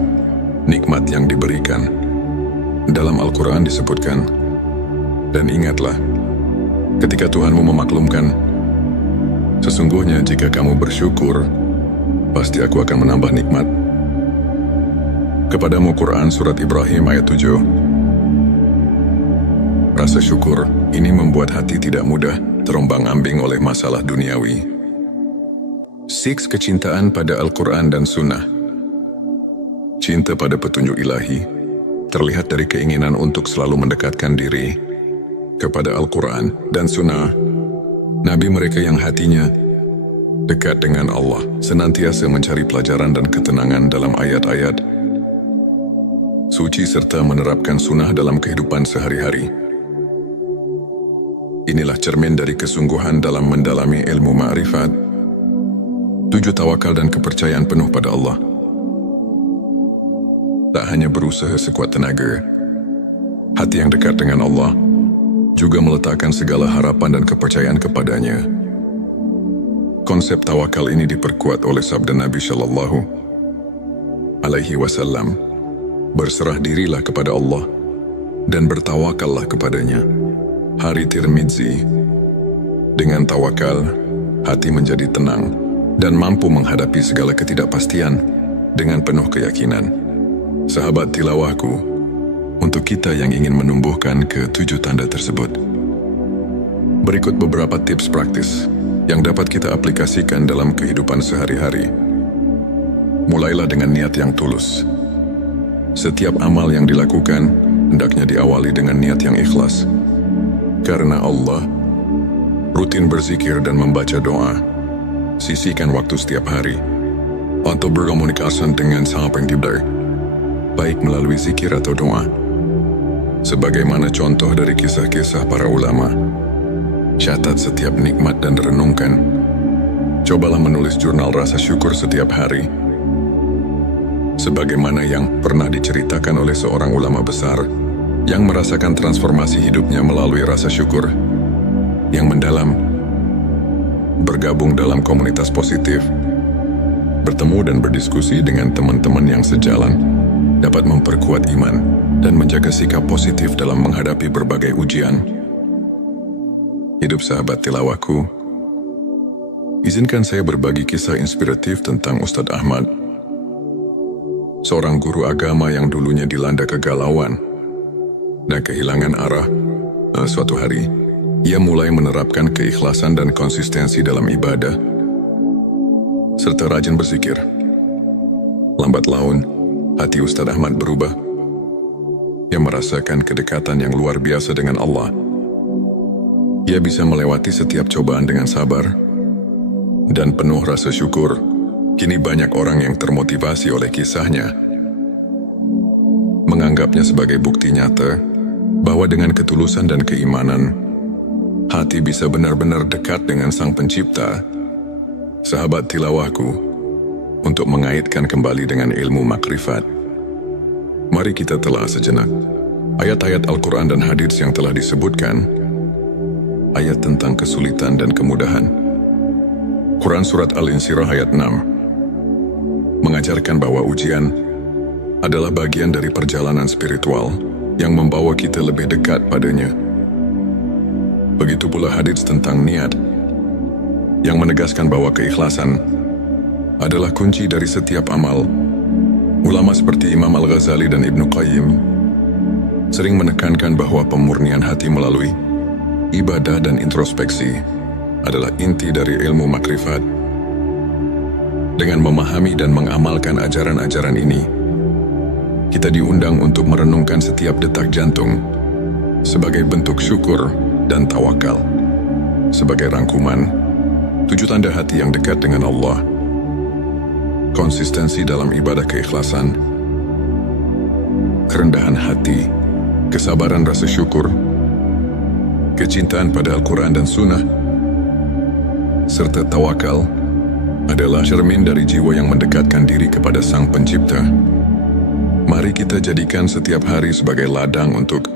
nikmat yang diberikan. Dalam Al-Quran disebutkan, "Dan ingatlah, ketika Tuhanmu memaklumkan, sesungguhnya jika kamu bersyukur, pasti aku akan menambah nikmat kepadamu." Quran Surat Ibrahim ayat 7. Rasa syukur ini membuat hati tidak mudah terombang-ambing oleh masalah duniawi. 6. Kecintaan pada Al-Quran dan Sunnah. Cinta pada petunjuk ilahi terlihat dari keinginan untuk selalu mendekatkan diri kepada Al-Quran dan Sunnah. Nabi mereka yang hatinya dekat dengan Allah senantiasa mencari pelajaran dan ketenangan dalam ayat-ayat suci serta menerapkan sunnah dalam kehidupan sehari-hari. Inilah cermin dari kesungguhan dalam mendalami ilmu ma'rifat. 7. Tawakal dan kepercayaan penuh pada Allah. Tak hanya berusaha sekuat tenaga, hati yang dekat dengan Allah juga meletakkan segala harapan dan kepercayaan kepadanya. Konsep tawakal ini diperkuat oleh sabda Nabi Shallallahu Alaihi Wasallam, "Berserah dirilah kepada Allah dan bertawakallah kepadanya." Hari Tirmidzi. Dengan tawakal, hati menjadi tenang dan mampu menghadapi segala ketidakpastian dengan penuh keyakinan. Sahabat tilawahku, untuk kita yang ingin menumbuhkan ke-7 tanda tersebut, berikut beberapa tips praktis yang dapat kita aplikasikan dalam kehidupan sehari-hari. Mulailah dengan niat yang tulus. Setiap amal yang dilakukan hendaknya diawali dengan niat yang ikhlas. Karena Allah, rutin berzikir dan membaca doa. Sisihkan waktu setiap hari untuk berkomunikasi dengan Sang Pencipta, baik melalui zikir atau doa. Sebagaimana contoh dari kisah-kisah para ulama, catat setiap nikmat dan renungkan. Cobalah menulis jurnal rasa syukur setiap hari. Sebagaimana yang pernah diceritakan oleh seorang ulama besar yang merasakan transformasi hidupnya melalui rasa syukur yang mendalam. Bergabung dalam komunitas positif, bertemu dan berdiskusi dengan teman-teman yang sejalan dapat memperkuat iman dan menjaga sikap positif dalam menghadapi berbagai ujian. Hidup sahabat tilawahku, izinkan saya berbagi kisah inspiratif tentang Ustadz Ahmad, seorang guru agama yang dulunya dilanda kegalauan dan kehilangan arah. Suatu hari, ia mulai menerapkan keikhlasan dan konsistensi dalam ibadah, serta rajin berzikir. Lambat laun, hati Ustadz Ahmad berubah. Ia merasakan kedekatan yang luar biasa dengan Allah. Ia bisa melewati setiap cobaan dengan sabar dan penuh rasa syukur. Kini banyak orang yang termotivasi oleh kisahnya, menganggapnya sebagai bukti nyata bahwa dengan ketulusan dan keimanan, hati bisa benar-benar dekat dengan Sang Pencipta. Sahabat tilawahku, untuk mengaitkan kembali dengan ilmu makrifat, mari kita telah sejenak ayat-ayat Al-Quran dan hadits yang telah disebutkan. Ayat tentang kesulitan dan kemudahan. Quran Surat Al-Insyirah ayat 6 mengajarkan bahwa ujian adalah bagian dari perjalanan spiritual yang membawa kita lebih dekat padanya. Begitu pula hadits tentang niat yang menegaskan bahwa keikhlasan adalah kunci dari setiap amal. Ulama seperti Imam Al-Ghazali dan Ibnu Qayyim sering menekankan bahwa pemurnian hati melalui ibadah dan introspeksi adalah inti dari ilmu makrifat. Dengan memahami dan mengamalkan ajaran-ajaran ini, kita diundang untuk merenungkan setiap detak jantung sebagai bentuk syukur dan tawakal. Sebagai rangkuman, 7 tanda hati yang dekat dengan Allah: konsistensi dalam ibadah keikhlasan, kerendahan hati, kesabaran rasa syukur, kecintaan pada Al-Quran dan Sunnah, serta tawakal adalah cermin dari jiwa yang mendekatkan diri kepada Sang Pencipta. Mari kita jadikan setiap hari sebagai ladang untuk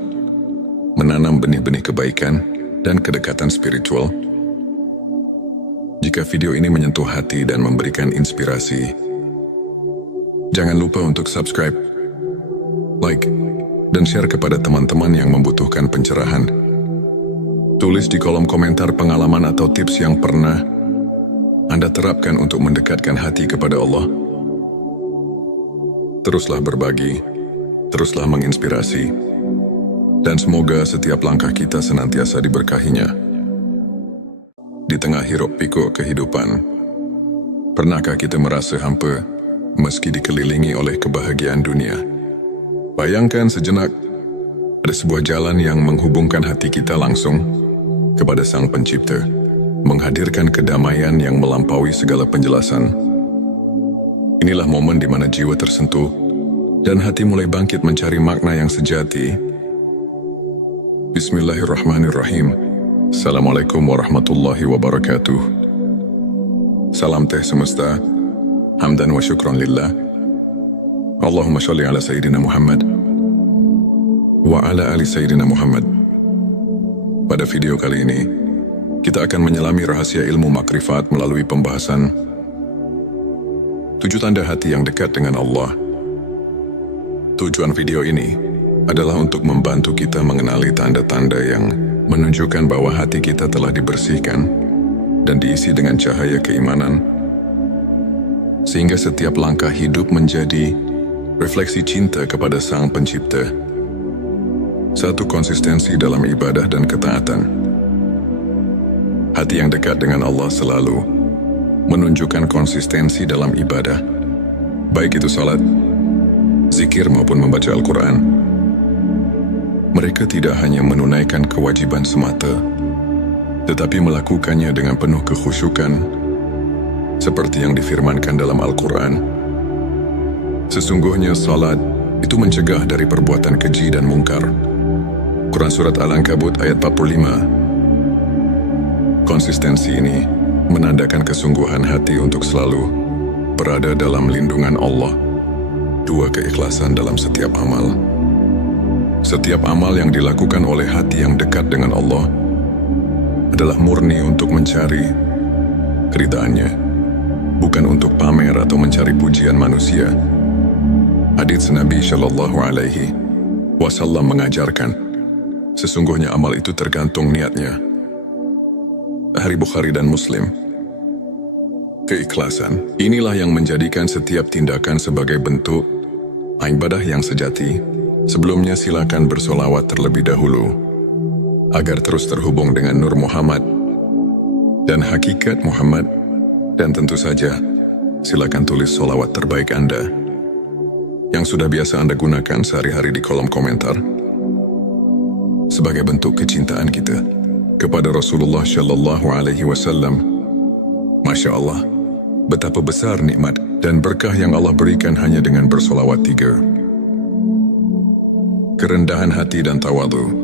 menanam benih-benih kebaikan dan kedekatan spiritual. Jika video ini menyentuh hati dan memberikan inspirasi, jangan lupa untuk subscribe, like, dan share kepada teman-teman yang membutuhkan pencerahan. Tulis di kolom komentar pengalaman atau tips yang pernah Anda terapkan untuk mendekatkan hati kepada Allah. Teruslah berbagi, teruslah menginspirasi, dan semoga setiap langkah kita senantiasa diberkahinya. Di tengah hiruk pikuk kehidupan, pernahkah kita merasa hampa meski dikelilingi oleh kebahagiaan dunia? Bayangkan sejenak, ada sebuah jalan yang menghubungkan hati kita langsung kepada Sang Pencipta, menghadirkan kedamaian yang melampaui segala penjelasan. Inilah momen di mana jiwa tersentuh dan hati mulai bangkit mencari makna yang sejati. Bismillahirrahmanirrahim. Assalamualaikum warahmatullahi wabarakatuh. Salam teh semesta, hamdan wa syukran lillah. Allahumma sholli ala Sayyidina Muhammad wa ala ali Sayyidina Muhammad. Pada video kali ini, kita akan menyelami rahasia ilmu makrifat melalui pembahasan 7 tanda hati yang dekat dengan Allah. Tujuan video ini adalah untuk membantu kita mengenali tanda-tanda yang menunjukkan bahwa hati kita telah dibersihkan dan diisi dengan cahaya keimanan, sehingga setiap langkah hidup menjadi refleksi cinta kepada Sang Pencipta. 1. Konsistensi dalam ibadah dan ketaatan. Hati yang dekat dengan Allah selalu menunjukkan konsistensi dalam ibadah, baik itu salat, zikir maupun membaca Al-Quran. Mereka tidak hanya menunaikan kewajiban semata, tetapi melakukannya dengan penuh kekhusyukan, seperti yang difirmankan dalam Al-Quran. Sesungguhnya salat itu mencegah dari perbuatan keji dan mungkar. Quran Surat Al-Ankabut ayat 45. Konsistensi ini menandakan kesungguhan hati untuk selalu berada dalam lindungan Allah. 2. Keikhlasan dalam setiap amal. Setiap amal yang dilakukan oleh hati yang dekat dengan Allah adalah murni untuk mencari keridhaannya, bukan untuk pamer atau mencari pujian manusia. Hadits Nabi Shallallahu Alaihi Wasallam mengajarkan, sesungguhnya amal itu tergantung niatnya. Hari Bukhari dan Muslim. Keikhlasan inilah yang menjadikan setiap tindakan sebagai bentuk ibadah yang sejati. Sebelumnya silakan bersolawat terlebih dahulu agar terus terhubung dengan Nur Muhammad dan hakikat Muhammad, dan tentu saja silakan tulis solawat terbaik Anda yang sudah biasa Anda gunakan sehari-hari di kolom komentar sebagai bentuk kecintaan kita kepada Rasulullah Shallallahu Alaihi Wasallam. Masya Allah, betapa besar nikmat dan berkah yang Allah berikan hanya dengan bersolawat 3. Kerendahan hati dan tawadu.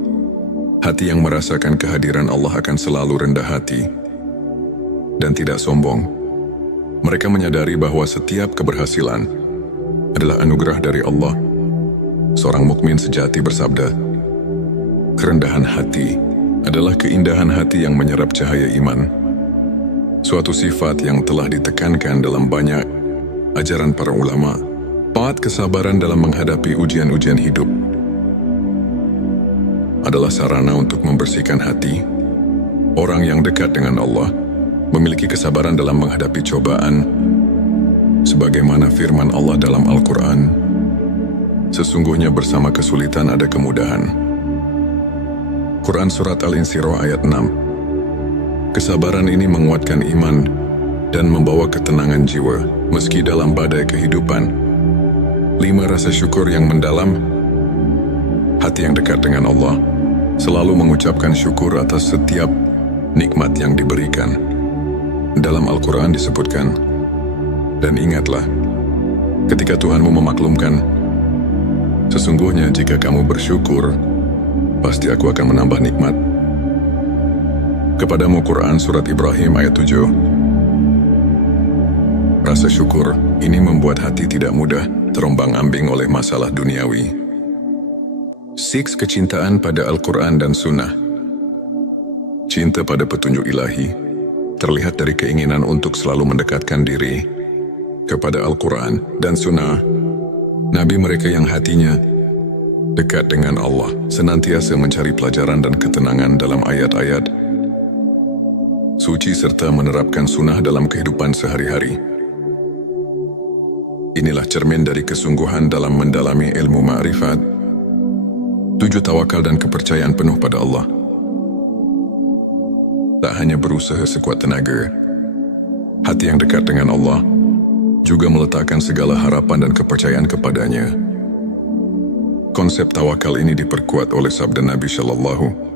Hati yang merasakan kehadiran Allah akan selalu rendah hati dan tidak sombong. Mereka menyadari bahwa setiap keberhasilan adalah anugerah dari Allah. Seorang mukmin sejati bersabda, kerendahan hati adalah keindahan hati yang menyerap cahaya iman. Suatu sifat yang telah ditekankan dalam banyak ajaran para ulama. 4. Kesabaran dalam menghadapi ujian-ujian hidup adalah sarana untuk membersihkan hati. Orang yang dekat dengan Allah memiliki kesabaran dalam menghadapi cobaan, sebagaimana firman Allah dalam Al-Quran. Sesungguhnya bersama kesulitan ada kemudahan. Quran Surat Al-Insyirah ayat 6. Kesabaran ini menguatkan iman dan membawa ketenangan jiwa, meski dalam badai kehidupan. 5. Rasa syukur yang mendalam. Hati yang dekat dengan Allah selalu mengucapkan syukur atas setiap nikmat yang diberikan. Dalam Al-Quran disebutkan, dan ingatlah, ketika Tuhanmu memaklumkan, sesungguhnya jika kamu bersyukur, pasti aku akan menambah nikmat. Kepadamu Quran Surat Ibrahim ayat 7. Rasa syukur ini membuat hati tidak mudah terombang-ambing oleh masalah duniawi. 6. Kecintaan pada Al-Quran dan Sunnah. Cinta pada petunjuk ilahi terlihat dari keinginan untuk selalu mendekatkan diri kepada Al-Quran dan Sunnah. Nabi mereka yang hatinya dekat dengan Allah senantiasa mencari pelajaran dan ketenangan dalam ayat-ayat suci serta menerapkan sunnah dalam kehidupan sehari-hari. Inilah cermin dari kesungguhan dalam mendalami ilmu ma'rifat. 7. Tawakal dan kepercayaan penuh pada Allah. Tak hanya berusaha sekuat tenaga, hati yang dekat dengan Allah juga meletakkan segala harapan dan kepercayaan kepadanya. Konsep tawakal ini diperkuat oleh sabda Nabi Shallallahu